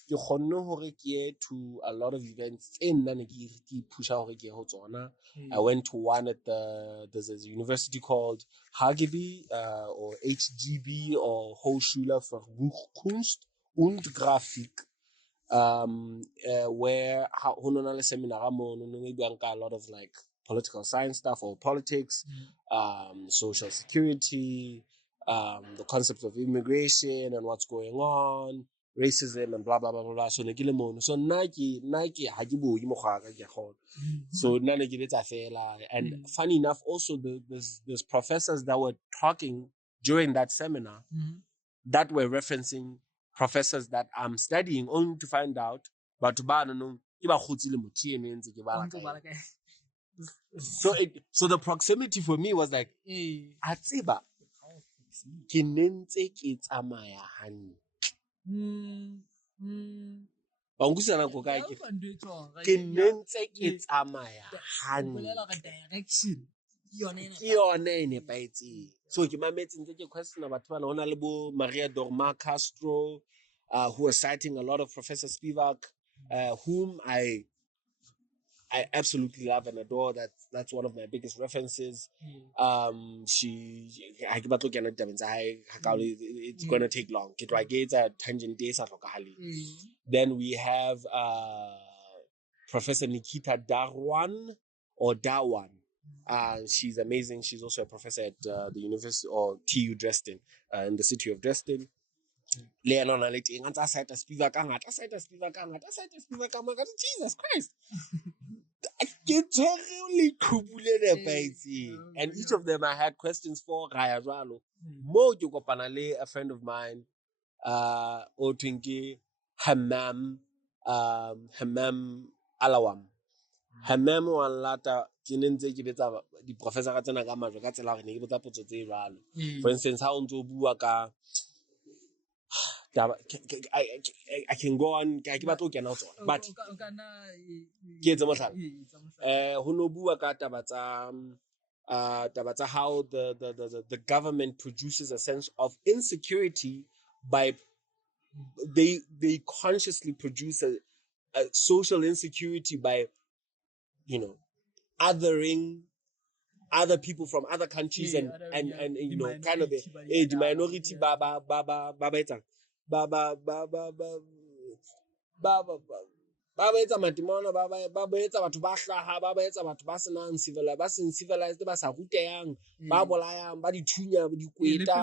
ke kgonne hore ke ye to a lot of events tse nna ne ke pusha hore ke ye ho tsona. I went to one at there's a university called HGB or HGB or Hochschule für Buchkunst und Grafik, where a seminar a lot of like political science stuff or politics, social security, the concept of immigration and what's going on, racism and blah blah blah blah blah. So so Nike so and funny enough, also there's professors that were talking during that seminar that were referencing professors that I'm studying, only to find out but so the proximity for me was like atsiba ke nentse ke tsamaya hantle ba nkusana go kae ke nentse ke tsamaya hantle direction ke yone e nepaetseng. So ke mametse ntse ke questiona batho bana hona le bo Maria Dorma Castro, who was citing a lot of Professor Spivak, whom I absolutely love and adore. That's one of my biggest references. It's gonna take long. Tangent days. Then we have Professor Nikita Darwan. She's amazing. She's also a professor at the University or TU Dresden, in the city of Dresden. Jesus Christ. And each of them I had questions for. Mo a friend of mine, Otinki Hammam Alawam. Hammam wan lata kinentse ke betsa di professor ka tsena ka majwe ka tsela gore ne ke botsa potso tse jalo. For instance, how ntse o bua ka I can go on ke batla o kena ho tsona, but ke etse mohlala ho no bua ka taba tsa how the government produces a sense of insecurity by they consciously produce a social insecurity by othering other people from other countries and kind of the minority ba etsa matemona ba etsa batho ba hlaha ba etsa batho ba senang civilized ba sa rutehang ba bolayang ba dithunya dikweta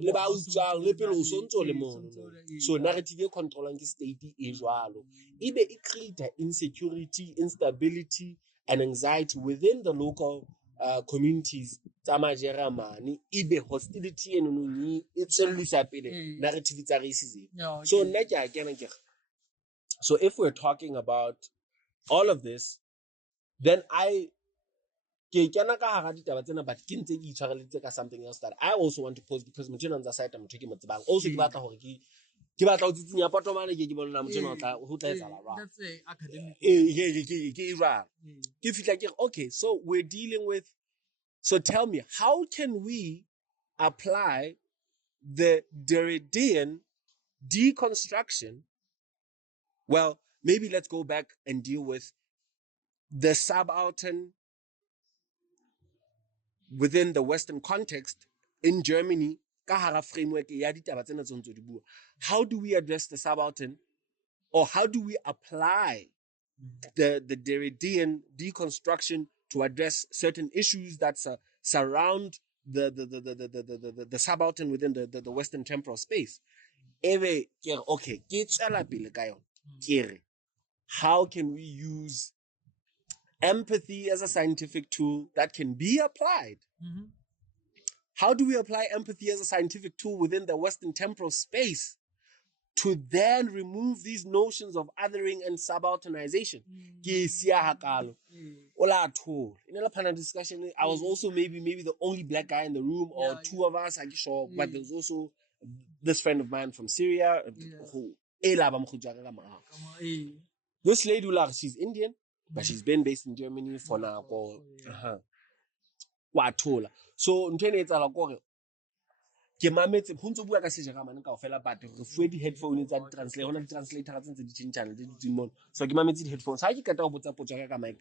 le ba utswang le pele o sontso le mono. So narrative e controlling ke state e jwalo ebe e create insecurity, instability and anxiety within the local communities tsa majeramane ebe hostility enono e tswellisa pele narrative tsa racism. So nna ke a kena ke so if we're talking about all of this, then I cannot but something else that I also want to post because on the side I'm taking also that's academic. Okay, so we're dealing with, so tell me, how can we apply the Derridean deconstruction? Well, maybe let's go back and deal with the subaltern within the Western context in Germany. How do we address the subaltern, or how do we apply the Derridean deconstruction to address certain issues that surround the subaltern within the Western temporal space? Okay, how can we use empathy as a scientific tool that can be applied? Mm-hmm. How do we apply empathy as a scientific tool within the Western temporal space to then remove these notions of othering and subalternization? In a panel discussion, I was also maybe the only black guy in the room, or two of us, I'm sure, but there was also this friend of mine from Syria who this lady, she's Indian, but she's been based in Germany for now. So ke mametse phunzo bua ka sejaramane kaofela but re fuwe di-headphone tsa di-translator hona di-translator tse ntse di tjhentjhana le di mono, so ke mametse di-headphone ha ke keta go botsa potso ka mic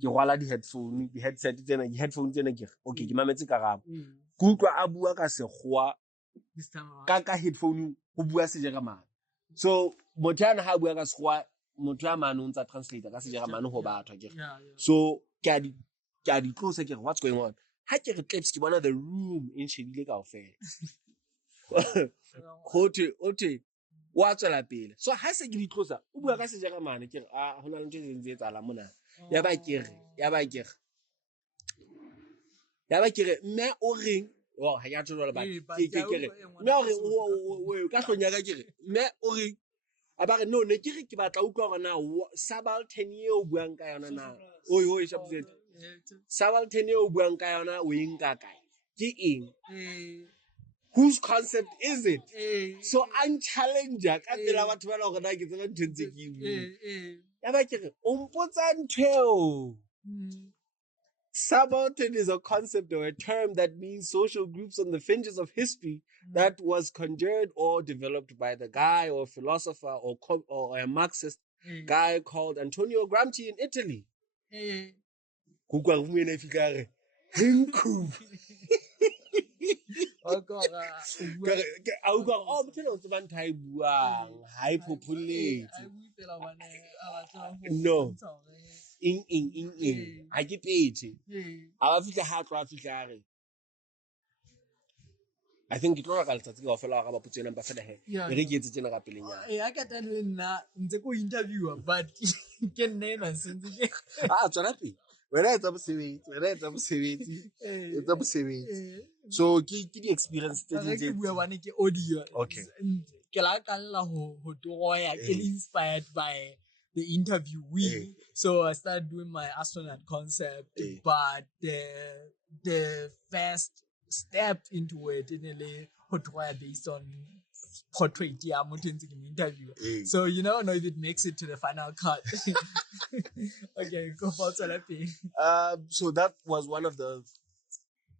ke rwala di-headphone di-headset tsena di-headphone tsena ke okay ke mametse karabo ke utlwa a bua ka sekgowa ka headphone go bua sejaramane, so motho ana ha bua ka sekgowa motho a mane o ntsa translator ka sejaramane ho batho ke so ke a di close ke what's going on ha ke re clips ke bona the room in shebile kaofela Ote wa tswela pele, so ha se ke di tlosa o bua ka sejaramane ke re a hona le ntwe tse ntse tsala mona ya ba ke re mme o reng wa ha ya tsholo ba ke re mme o re ka hlonya ka ke re mme o reng a ba re no ne ke re ke batla utlwa gore na subaltern e o buang ka yona na oi shabzet subaltern e o buang ka yona o eng ka kae ke eng whose concept is it? So unchallenge ka tsela batho ba le gore na ke tsela ntse ke ya ba ke re o mpotsa ntheo. Subaltern is a concept or a term that means social groups on the fringes of history that was conjured or developed by the guy or philosopher or a Marxist guy called Antonio Gramsci in Italy. No. Ha ke petse a ba fitla ha tlo a fitla re I think ke tlo ka letsatsi ka ofela ga ba putsena ba fela he re ke etse tsena ka pelenyana a ka tana le nna ntse ko interviewer but ke nne no sentse tswana pele wena etsa mosebetsi so ke di experience tse ke bua bane ke audio okay ke la ka lla ho toya ke inspired by the interviewee. So I started doing my astronaut concept, but the first step into it in a based on portrait interview. So you never know if it makes it to the final cut. Okay, go for it. So that was one of the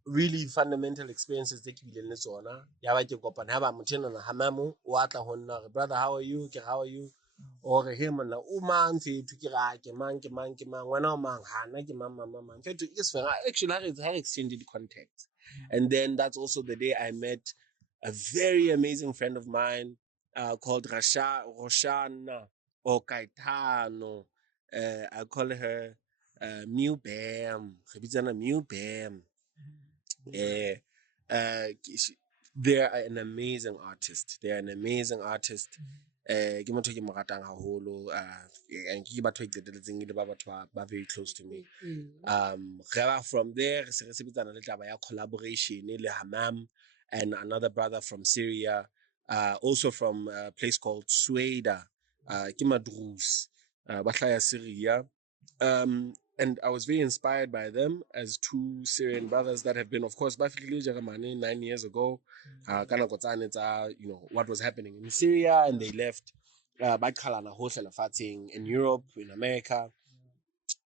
really fundamental experiences that you didn't know. Brother, how are you? How are you? Or him and man to man when I'm man actually I extended contact. And then that's also the day I met a very amazing friend of mine called Roshana. or Kaitano. I call her Mew Bam. Mew Bam. They're an amazing artist. They're an amazing artist. Ke motho ke mo ratang haholo, and ke batho ba qetelletseng le ba batho ba very close to me. From there, re sebetsana le taba ya collaboration le Hamam and another brother from Syria, also from a place called Sueda, ke Madrus, ba hlaya Syria. And I was very inspired by them as two Syrian brothers that have been, of course, 9 years ago. You know, what was happening in Syria, and they left in Europe, in America.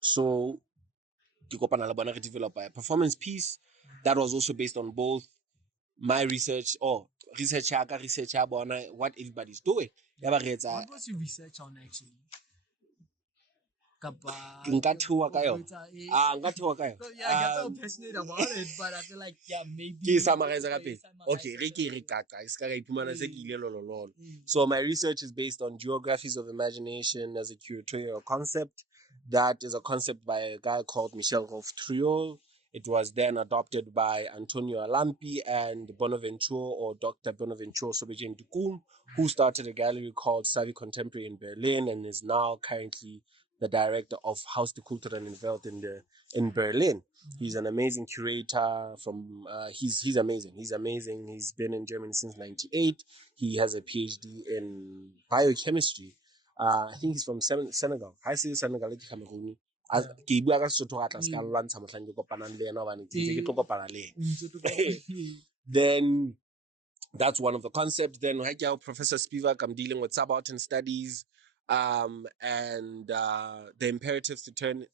So, we develop a performance piece that was also based on both my research or research, what everybody's doing. What was your research on actually? Nka theoha ka yona. Yeah, I get so passionate about it, but I feel like maybe. Okay, So my research is based on geographies of imagination as a curatorial concept. That is a concept by a guy called Michel Roth-Triol. It was then adopted by Antonio Alampi and Bonaventure, or Dr. Bonaventure Sobukwe Mapefane, who started a gallery called Savvy Contemporary in Berlin and is now currently the director of Haus der Kulturen and Welt in Berlin. He's an amazing curator from, he's amazing. He's amazing. He's been in Germany since 98. He has a PhD in biochemistry. I think he's from Senegal. I say Senegal, like Cameroon. Then that's one of the concepts. Then Professor Spivak, I'm dealing with subaltern studies, and the imperatives to turn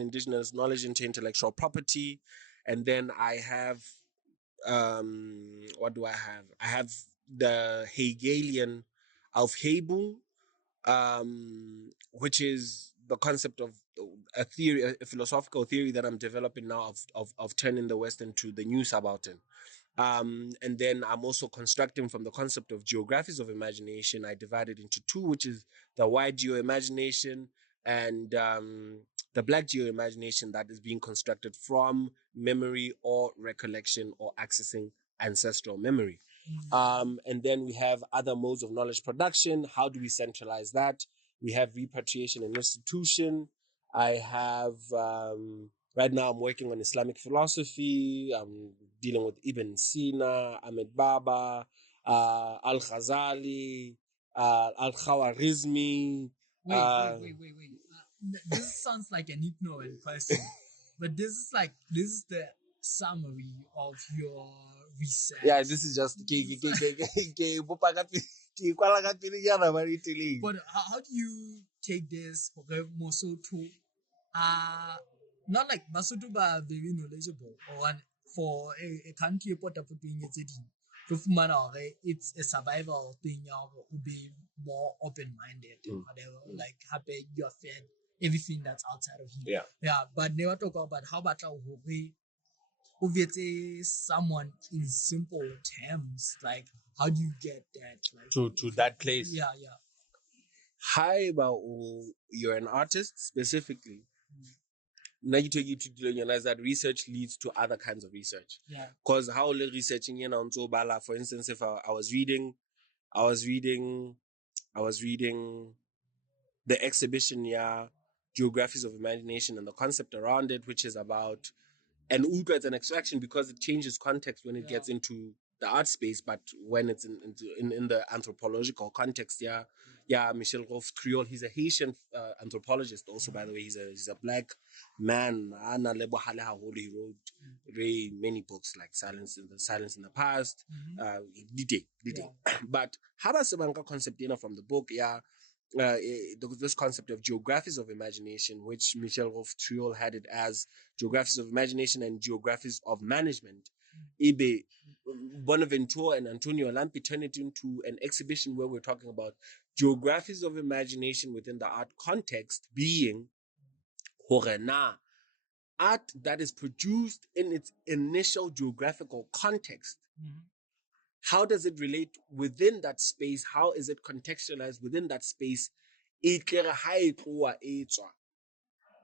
indigenous knowledge into intellectual property. And then I have what do I have? I have the Hegelian Aufhebung, which is the concept of a theory, a philosophical theory that I'm developing now of turning the West into the new subaltern. And then I'm also constructing from the concept of geographies of imagination. I divide it into two, which is the white geo-imagination and the black geo-imagination that is being constructed from memory or recollection or accessing ancestral memory. And then we have other modes of knowledge production. How do we centralize that? We have repatriation and restitution. I have, right now I'm working on Islamic philosophy. I'm dealing with Ibn Sina, Ahmed Baba, Al-Ghazali, Al-Khawarizmi. Wait. This sounds like an ignorant person, but this is the summary of your research. Yeah, this is just But how do you take this for Mosotho? Not like Mosotho are very knowledgeable, or for a country it's a survival thing, to be more open-minded and whatever. Like happy you are fed everything that's outside of you. Yeah. But never talk about how about someone in simple terms, like how do you get that to that place? Yeah. Hi, you're an artist specifically. Now you take you to realize that research leads to other kinds of research. Yeah. Because how researching for instance, if I was reading the exhibition, Geographies of Imagination and the concept around it, which is about an ultra, it's an extraction because it changes context when it gets into the art space, but when it's in the anthropological context, Michel Roth-Triol, he's a Haitian anthropologist also, by the way. He's a black man. He wrote very many books like Silence in the Past, detail. But Haba Sebanka concept from the book, this concept of geographies of imagination, which Michel Roth-Triol had it as geographies of imagination and geographies of management. Ibe Bonaventure and Antonio Alampi turned it into an exhibition where we're talking about geographies of imagination within the art context, being art that is produced in its initial geographical context how does it relate within that space? How is it contextualized within that space?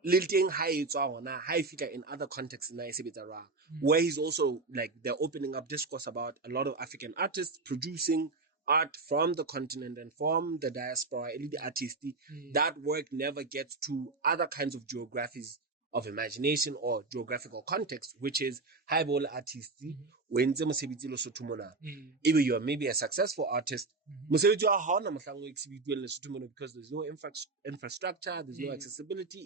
Lilting high in other contexts where he's also like they're opening up discourse about a lot of African artists producing art from the continent and from the diaspora, the artists. That work never gets to other kinds of geographies of imagination or geographical context, which is high ball artists. When even you are maybe a successful artist, because there's no infrastructure, there's no accessibility.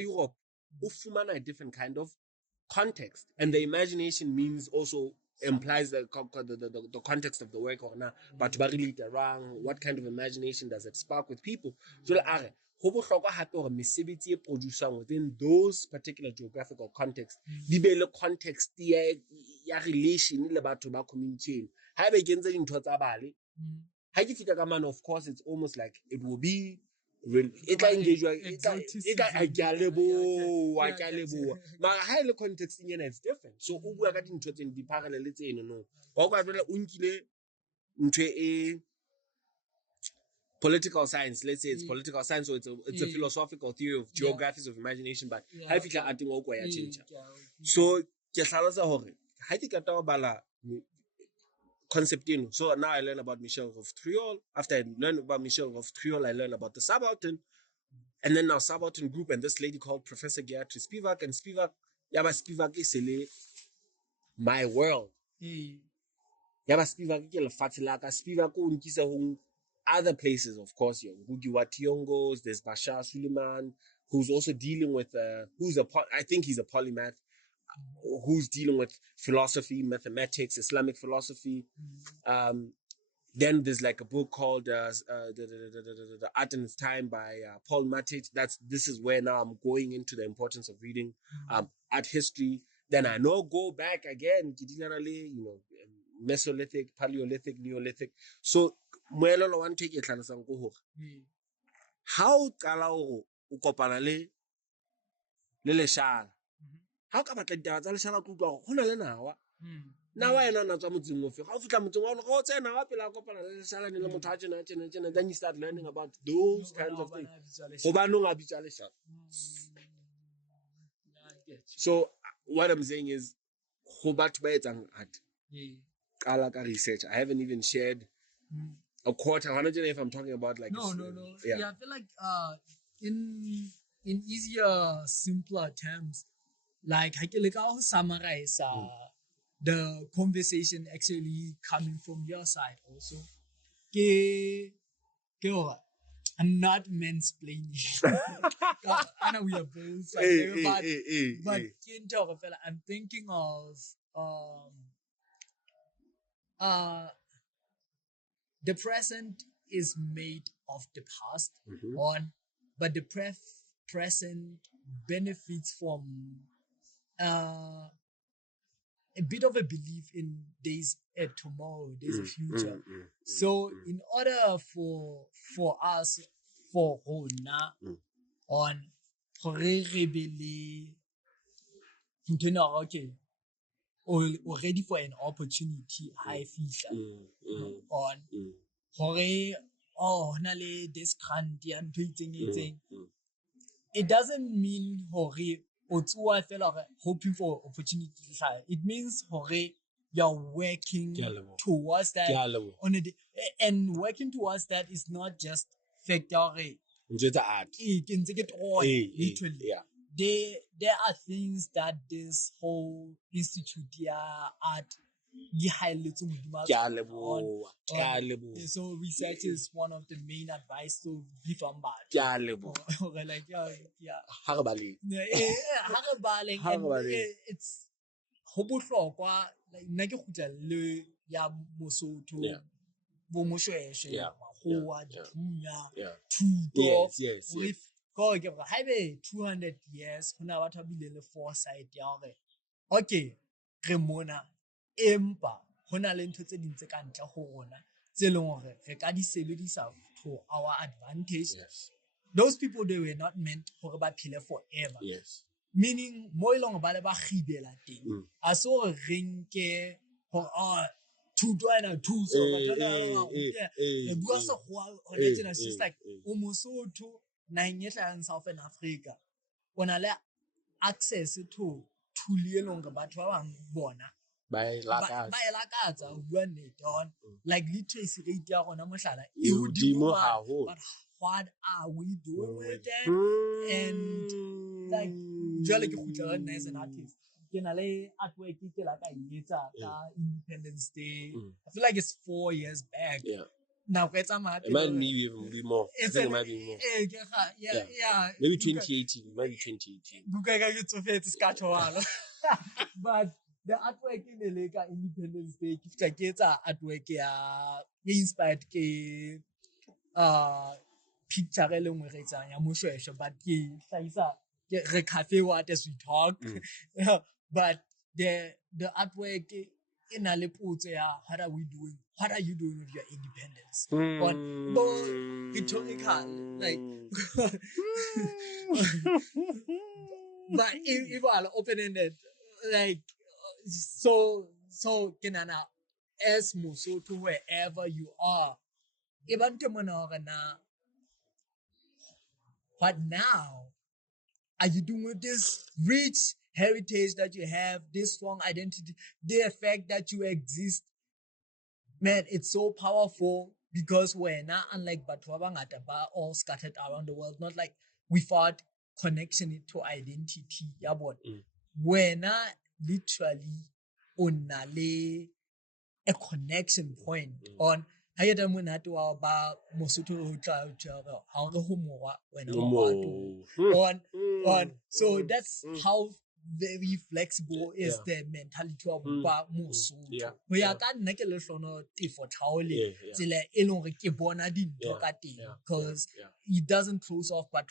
Europe, a different kind of context, and the imagination means also implies the context of the work or not, but what kind of imagination does it spark with people? So within those particular geographical contexts, context relation community. Of course, it's almost like it will be it like engage but high context in is different. So we are getting to the parallel political science, let's say it's political science, so it's a philosophical theory of geographies of imagination, but how if you are adding change. So concept in. So now I learn about Michel Roth-Triol. After I learn about Michel Roth-Triol, I learn about the subaltern, and then now subaltern group and this lady called Professor Gayatri Spivak, and Spivak is my world. Spivak other places, of course. Ngugi there's Bashar Suleiman, who's also dealing with I think he's a polymath, who's dealing with philosophy, mathematics, Islamic philosophy. Then there's like a book called the Art and Its Time by Paul Matic. This is where now I'm going into the importance of reading art history. Then I go back again, Mesolithic, Paleolithic, Neolithic. So one take it how how come I can now I know then you start learning about those kinds of things. So what I'm saying is research. I haven't even shared a quarter. I don't know if I'm talking about like no. Yeah, I feel like in easier, simpler terms, like I can summarize the conversation actually coming from your side also. I'm not mansplaining. I know we are both but I'm thinking of the present is made of the past but the present benefits from a bit of a belief in there's a tomorrow, there's a future. So in order for us, for Rona, on okay, or ready for an opportunity, high feature on this grant it doesn't mean hoping for opportunities. It means you're working towards that on a day, and working towards that is not just factory. Literally. There are things that this whole institute art so research is one of the main advice to be from it's like le ya Mosotho bo moshweshwe makgowa dithunya thuto with 200 years hona batho ba bile le foresight ya hore okay re mona empa hona le ntho tse ding tse ka ntle ho rona tse leng hore re ka di sebedisa to our advantage. Those people, they were not meant for ba phile forever. meaning mo ilong ba le ba khibela teng a so re nke ho thuto ena thuso batla le bua se go hona tjena just like o Mosotho nang e tla in Southern Africa ona le access to thuli elong re batho ba bang bona ba elakatsa ho bua nnete on like literacy rate ya rona mohlala e hodimo haholo, but what are we doing with it? And like jwale ke khutla nna as an artist ke na le artwork ke la ka etsa ka Independence Day. I feel like it's 4 years back. Now it might even be more. I think it might be more. Maybe 2018. Maybe 2018. But the artwork in the Lake Independence Day, it's a artwork inspired ke picture e lengwe re etsang ya moshweshwe, but ke hlahisa re cafe what as we talk. But the artwork in a lepotse ya what are we doing? What are you doing with your independence? But rhetorical, like but if I'll open ended, like so kenana as Mosotho wherever you are, even but now are you doing with this rich heritage that you have, this strong identity, the fact that you exist? Man, it's so powerful because we're not unlike Batwabangata all scattered around the world, not like without connection to identity. Yeah, but we're not literally on a connection point on how you don't know about Mosotho on. So that's how very flexible is the mentality of Mosotho. We are can't make a little for Taoli because it doesn't close off but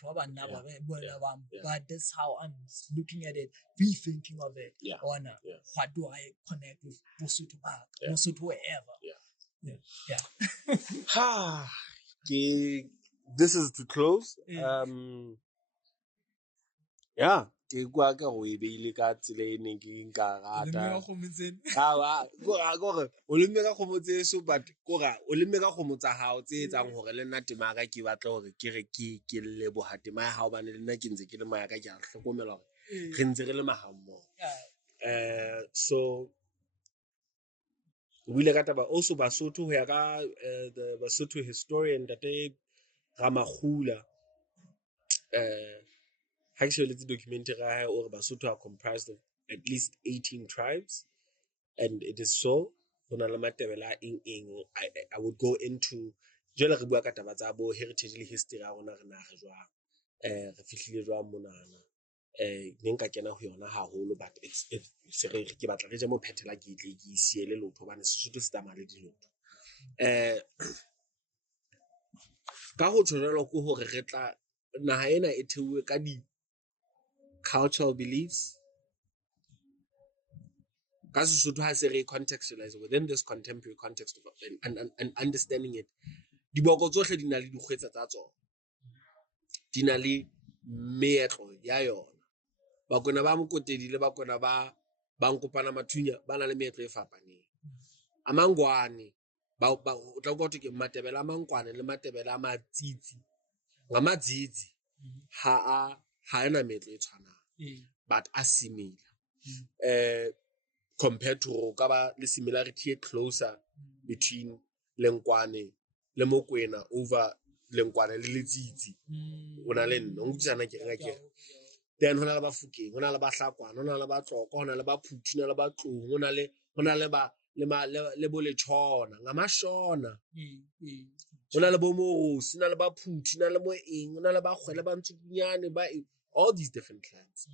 that's how I'm looking at it, rethinking of it. On what do I connect with Mosotho Mosotho wherever. This is to close. Ke kwa ka go e beile ka tsile ene ke nka rata gore o lemme ka khomotse so but kora o lemme ka khomotsa hao tse etsang hore le nna tema ka ke batla hore ke re ke le bohatema ya hao bane le nna ke ntse ke le maya ka ke a hlokomela hore re ntse re le mahammo. So we like also Basotho ho ya ka the Basotho historian that Ramakgula actually the documentary or Basotho are comprised of at least 18 tribes, and it is so. I would go into heritage le history ya rona re naga jwa re fihlile jwa monana nka kena ho yona haholo, but it's se re ke batla re je mo phethela ke itle ke isiele lotho bana Sesotho se tsamaya le dilotho ka go tshwarelo go hore re tla naha ena e thewe ka di cultural beliefs ka Sesotho ha se re contextualize within this contemporary context of and understanding it. Diboko tsohle di na le dikgwetsa tsa tsona, di na le meetlo ya yona. Bakona ba mokotedi le bakona ba nkopana mathunya ba na le meetlo e fapaneng. Amangwane ba o tla go ke matebela a mangwane le matebela a matsitsi ngamatsitsi ha ena meetlo e tshwanang, but a similar compared to ka ba le similarity closer between Lenkwane le Mokwena over Lenkwane le Letsitsi ona le nno ngitsana ke renga ke then hona le ba Fukeng, hona le ba Hlakwana, hona le ba Tloko, hona le ba Phuthi, hona le ba Tlong, hona le ba le boletshona ngamashona hona le bo Morosi, hona le ba Phuthi, hona le mo eng, hona le ba Kgwele ba Ntsukunyane ba all these different clans.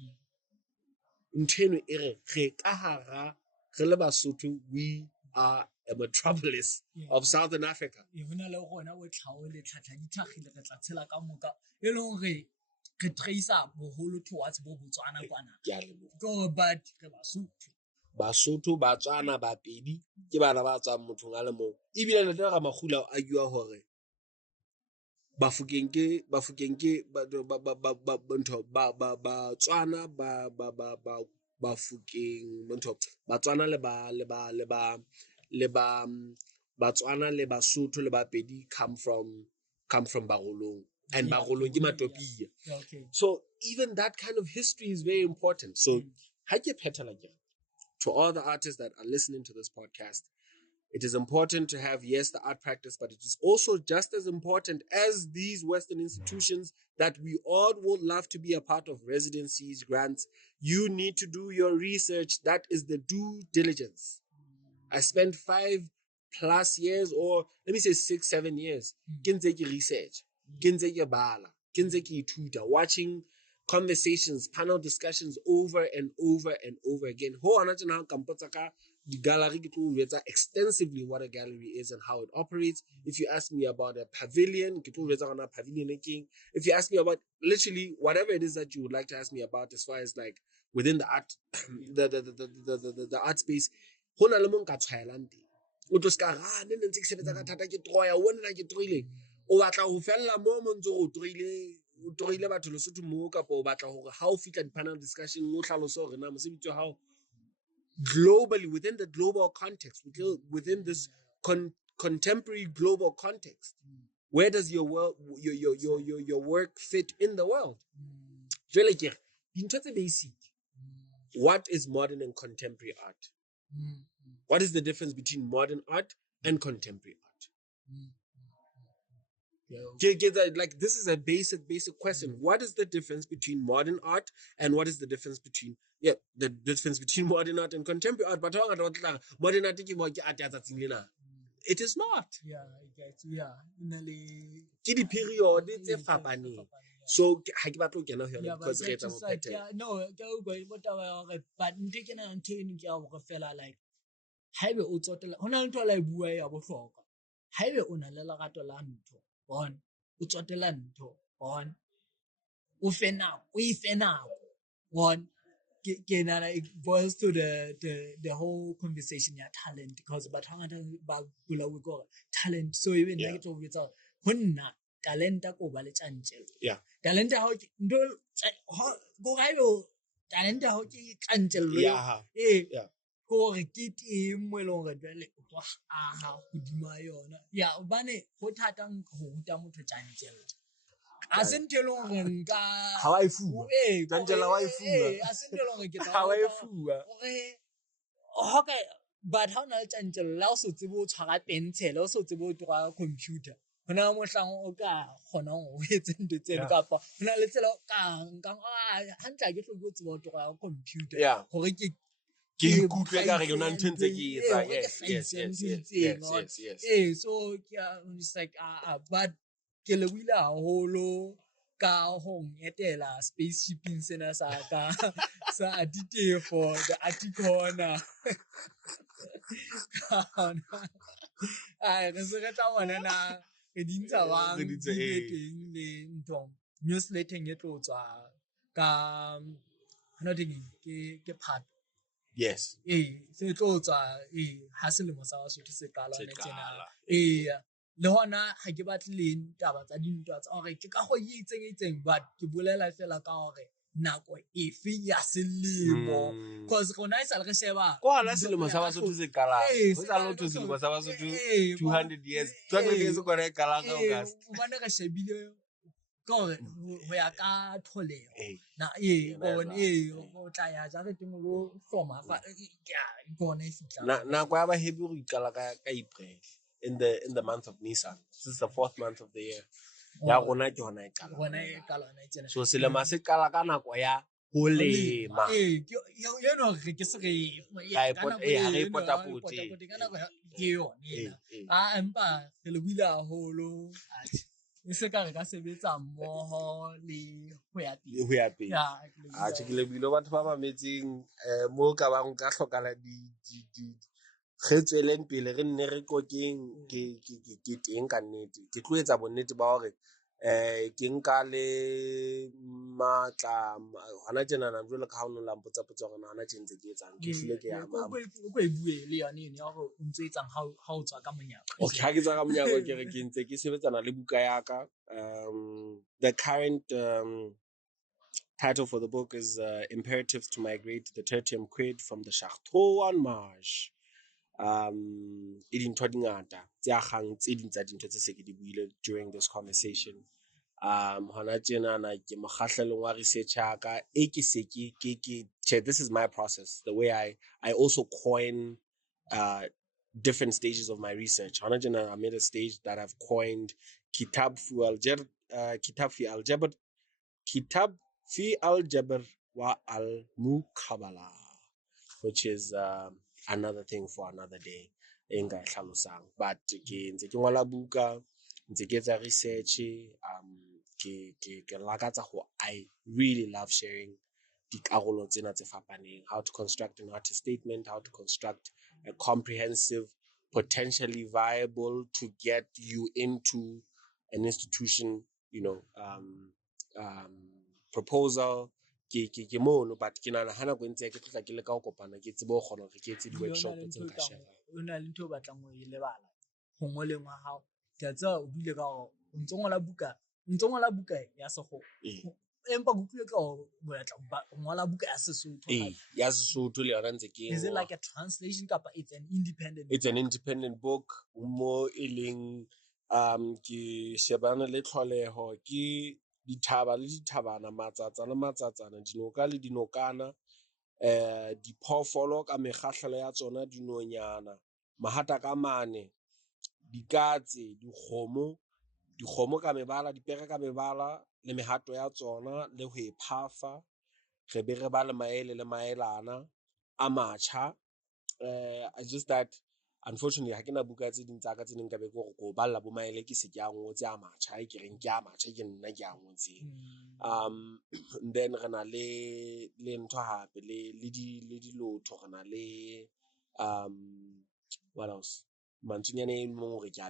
Nteno ere re ka hara re le Basotho, we are a metropolis of Southern Africa. Hona le gona o tlhaole tlhatla di thagile re tla tshela ka moka e leng re trace boholo towards bo Botswana kwana go but re Basotho Batswana Bapedi ke bana ba tswang mothong a le mong ebile le tla ga magula a bua hore Bafokeng ke ntho Batswana Bafokeng ntho Batswana le Batswana le Basotho le Bapedi come from Bagolong, and Bagolong ke Matopia. Okay. So even that kind of history is very important. So to all the artists that are listening to this podcast, it is important to have, yes, the art practice, but it is also just as important as these Western institutions that we all would love to be a part of, residencies, grants. You need to do your research. That is the due diligence. I spent 5+ years, or let me say 6-7 years, research, watching conversations, panel discussions over and over and over again. Extensively what a gallery is and how it operates. If you ask me about a pavilion, if you ask me about literally whatever it is that you would like to ask me about as far as like within the art, the art space, o tlo ska ga ne ntse ke sebetsa ka thata ke troya o nna ke troile o batla go fella mo montse go troile batho Lesotho mo kapo o batla gore ha o fitla di panel discussion o tlhalosa gore na mosebetsi how globally within the global context, within this contemporary global context, where does your work fit in the world? Basic. What is modern and contemporary art? What is the difference between modern art and contemporary art? Like this is a basic question. What is the difference between modern art and what is the difference between modern art and contemporary art? But modern art it is not. Yeah, I get you. Yeah, the period it's fapaneng. So ha ke batla go kena ho yona because re etsa mo like, pattern. no, but ntike na ntene ke a go fela like haebe o tsotela hona le ntho la bua ya bohlokwa haebe o na le lerato la ntho bona o tsotela ntho bona o ifena bona ke na it boils to the whole conversation ya talent, because but hangata ba bula we go talent, so even like to witsa honna talenta ko ba le tshantshelo talenta ha ndo go gayo talenta ha ke tshantshelo go re ke teng mo le gore jwale go aha godima yona bane go thatang go ruta motho tshantshelo a sentelo gore nka ha wa ifuwa tshantshelo wa ifuwa a sentelo gore ke ha wa ifuwa okay, but how na tshantshelo la o se tsebe o tshwara pensele o se tsebe o tloga computer hona mo hlang o ka gona go etse ntwe tseno kapa hona le tsela ka hantla ke tlo go tseba o tloga computer gore ke ikutlwe ka re yona ntwe ntse ke etsa. Yes. So it's like but ke le wile haholo ka ho ngetela spaceshiping sena sa ka sa ArtiTefo the articorner re se re tla bona na re dintsa bang di teng le ntong newsletter e tlo tswa ka hana ding ke part. Yes. Se tlo tswa ha selemo sa Basotho se qala ne tsena le hona ha ke batle le taba tsa dintwa tsa hore ke ka go itseng but ke bolela fela ka hore nako efe ya selemo, because gona isa le re sheba go hana selemo sa Basotho se qala go sa lo selemo sa Basotho 200 years go re qala ka gas o bana ka shebile go ya ka tholeo na go tla ya ja re tengolo forma fa gona e fitla na kwa ba heavy go iqala ka April in the month of Nisan. This is the 4th month of the year. Ya gona ke hona e qala na tsena so selema se qala ka nako ya ho lema you know re ke se re re potapote kana ke yona empa re le buile haholo e se ka re ka sebetsa mmoho le ho ya pele ke le buile batho ba mametseng mo ka bang ka hlokala di re tsweleng pele re nne re kokeng ke teng ka nnete ke tlo etsa bonnete ba hore Ke nka le matla hona tjena na jwale ka ha o no la mpotsa hore hona tjena ntse ke etsang ke hlile ke ya o e bue le yone eno ya hore o ntse etsang ha o tswa ka monyako. Okay, ha ke tswa ka monyako ke re ke ntse ke sebetsana le buka ya ka. The current title for the book is Imperatives to Migrate the Tertium Quid from the Sesotho and English. E dintho di ngata tse akgang tse ding tsa dintho tse se ke di buile during this conversation. Hona tjena na ke mokgahlelong wa research ya ka e ke se ke this is my process, the way I also coin different stages of my research. Hona tjena I'm at a stage that I've coined kitab fi algebra wa al mukabala, which is another thing for another day e nka hlalosang. But ke ntse ke ngola buka, ntse ke etsa research, ke lakatsa go I really love sharing dikarolo tsena tse fapaneng, how to construct an artist statement, how to construct a comprehensive, potentially viable to get you into an institution, you know, proposal. Ke mono, but ke nana hana go ntse ke tla ke le ka go kopana ke tsebe go kgona gore ke etse di-workshop tse nka share. O na le ntho o batlang go e lebala go ngoleng wa hao. Ke a tseba o buile ka gore o ntse ngola buka ya Sekgowa, empa ke utlwile ka gore o batla go ngola buka ya Sesotho. Ya Sesotho le yona ntse ke is it like a translation kapa it's an independent it's an independent book mo e leng ke shebana le tlholeho ke dithaba le dithabana, matsatsana, dinoka le dinokana, diphoofolo ka mekgahlelo ya tsona, dinonyana, mahata ka mane, dikatse, dikgomo ka mebala, dipere ka mebala le mehato ya tsona le ho e phafa, re be re ba le maele le maelana a matjha. I just that unfortunately ha ke na buka tse ding tsa ka tse neng ka be ke go balla bo maele ke se ke a ngotse a matjha ke reng ke a matjha ke nna ke a ngotseng. Then re na le ntho hape le dilotho, re na le what else, mantswenyana e leng hore ke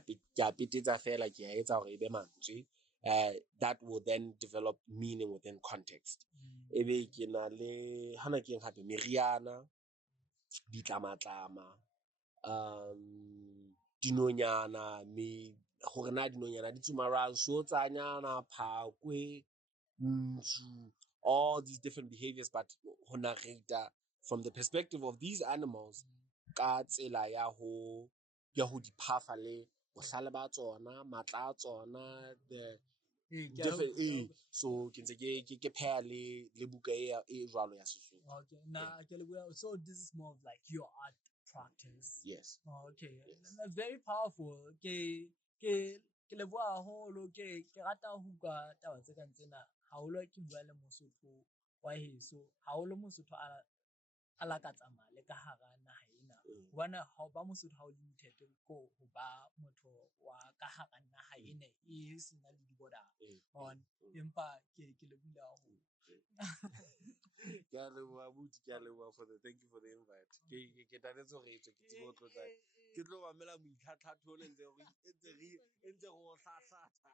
a petetsa fela ke a etsa hore e be mantswe, that will then develop meaning within context. Ebe ke na le hana ke eng hape, meriana, ditlamatlama, dinonyana, gore na dinonyana di tsumarang, sotsanyana, phakwe, all these different behaviors, but ho narrata from the perspective of these animals ka tsela ya ho di phafa le bohlale ba tsona, matla a tsona, the different so ke ntse ke pheha le buka e jwalo ya Sesotho. Okay, so this is more of like your art practice. Yes. Okay, yes. That's very powerful. Ke leboha haholo, ke rata ho utlwa taba tse kang tsena haholo ke bua le Mosotho wa heso, haholo Mosotho a lakatsa male ka hara naha ena. Bona ha ba Mosotho ha o limited ko ho ba motho wa ka hara naha ena e sena le diboda on, empa ke lebohile haholo. Ke a leboha thank you for the invite. Ke tatetse hore ke tsebo tlotla ke tlo mamela moitlhatlhatho le ntse re hlahlatha.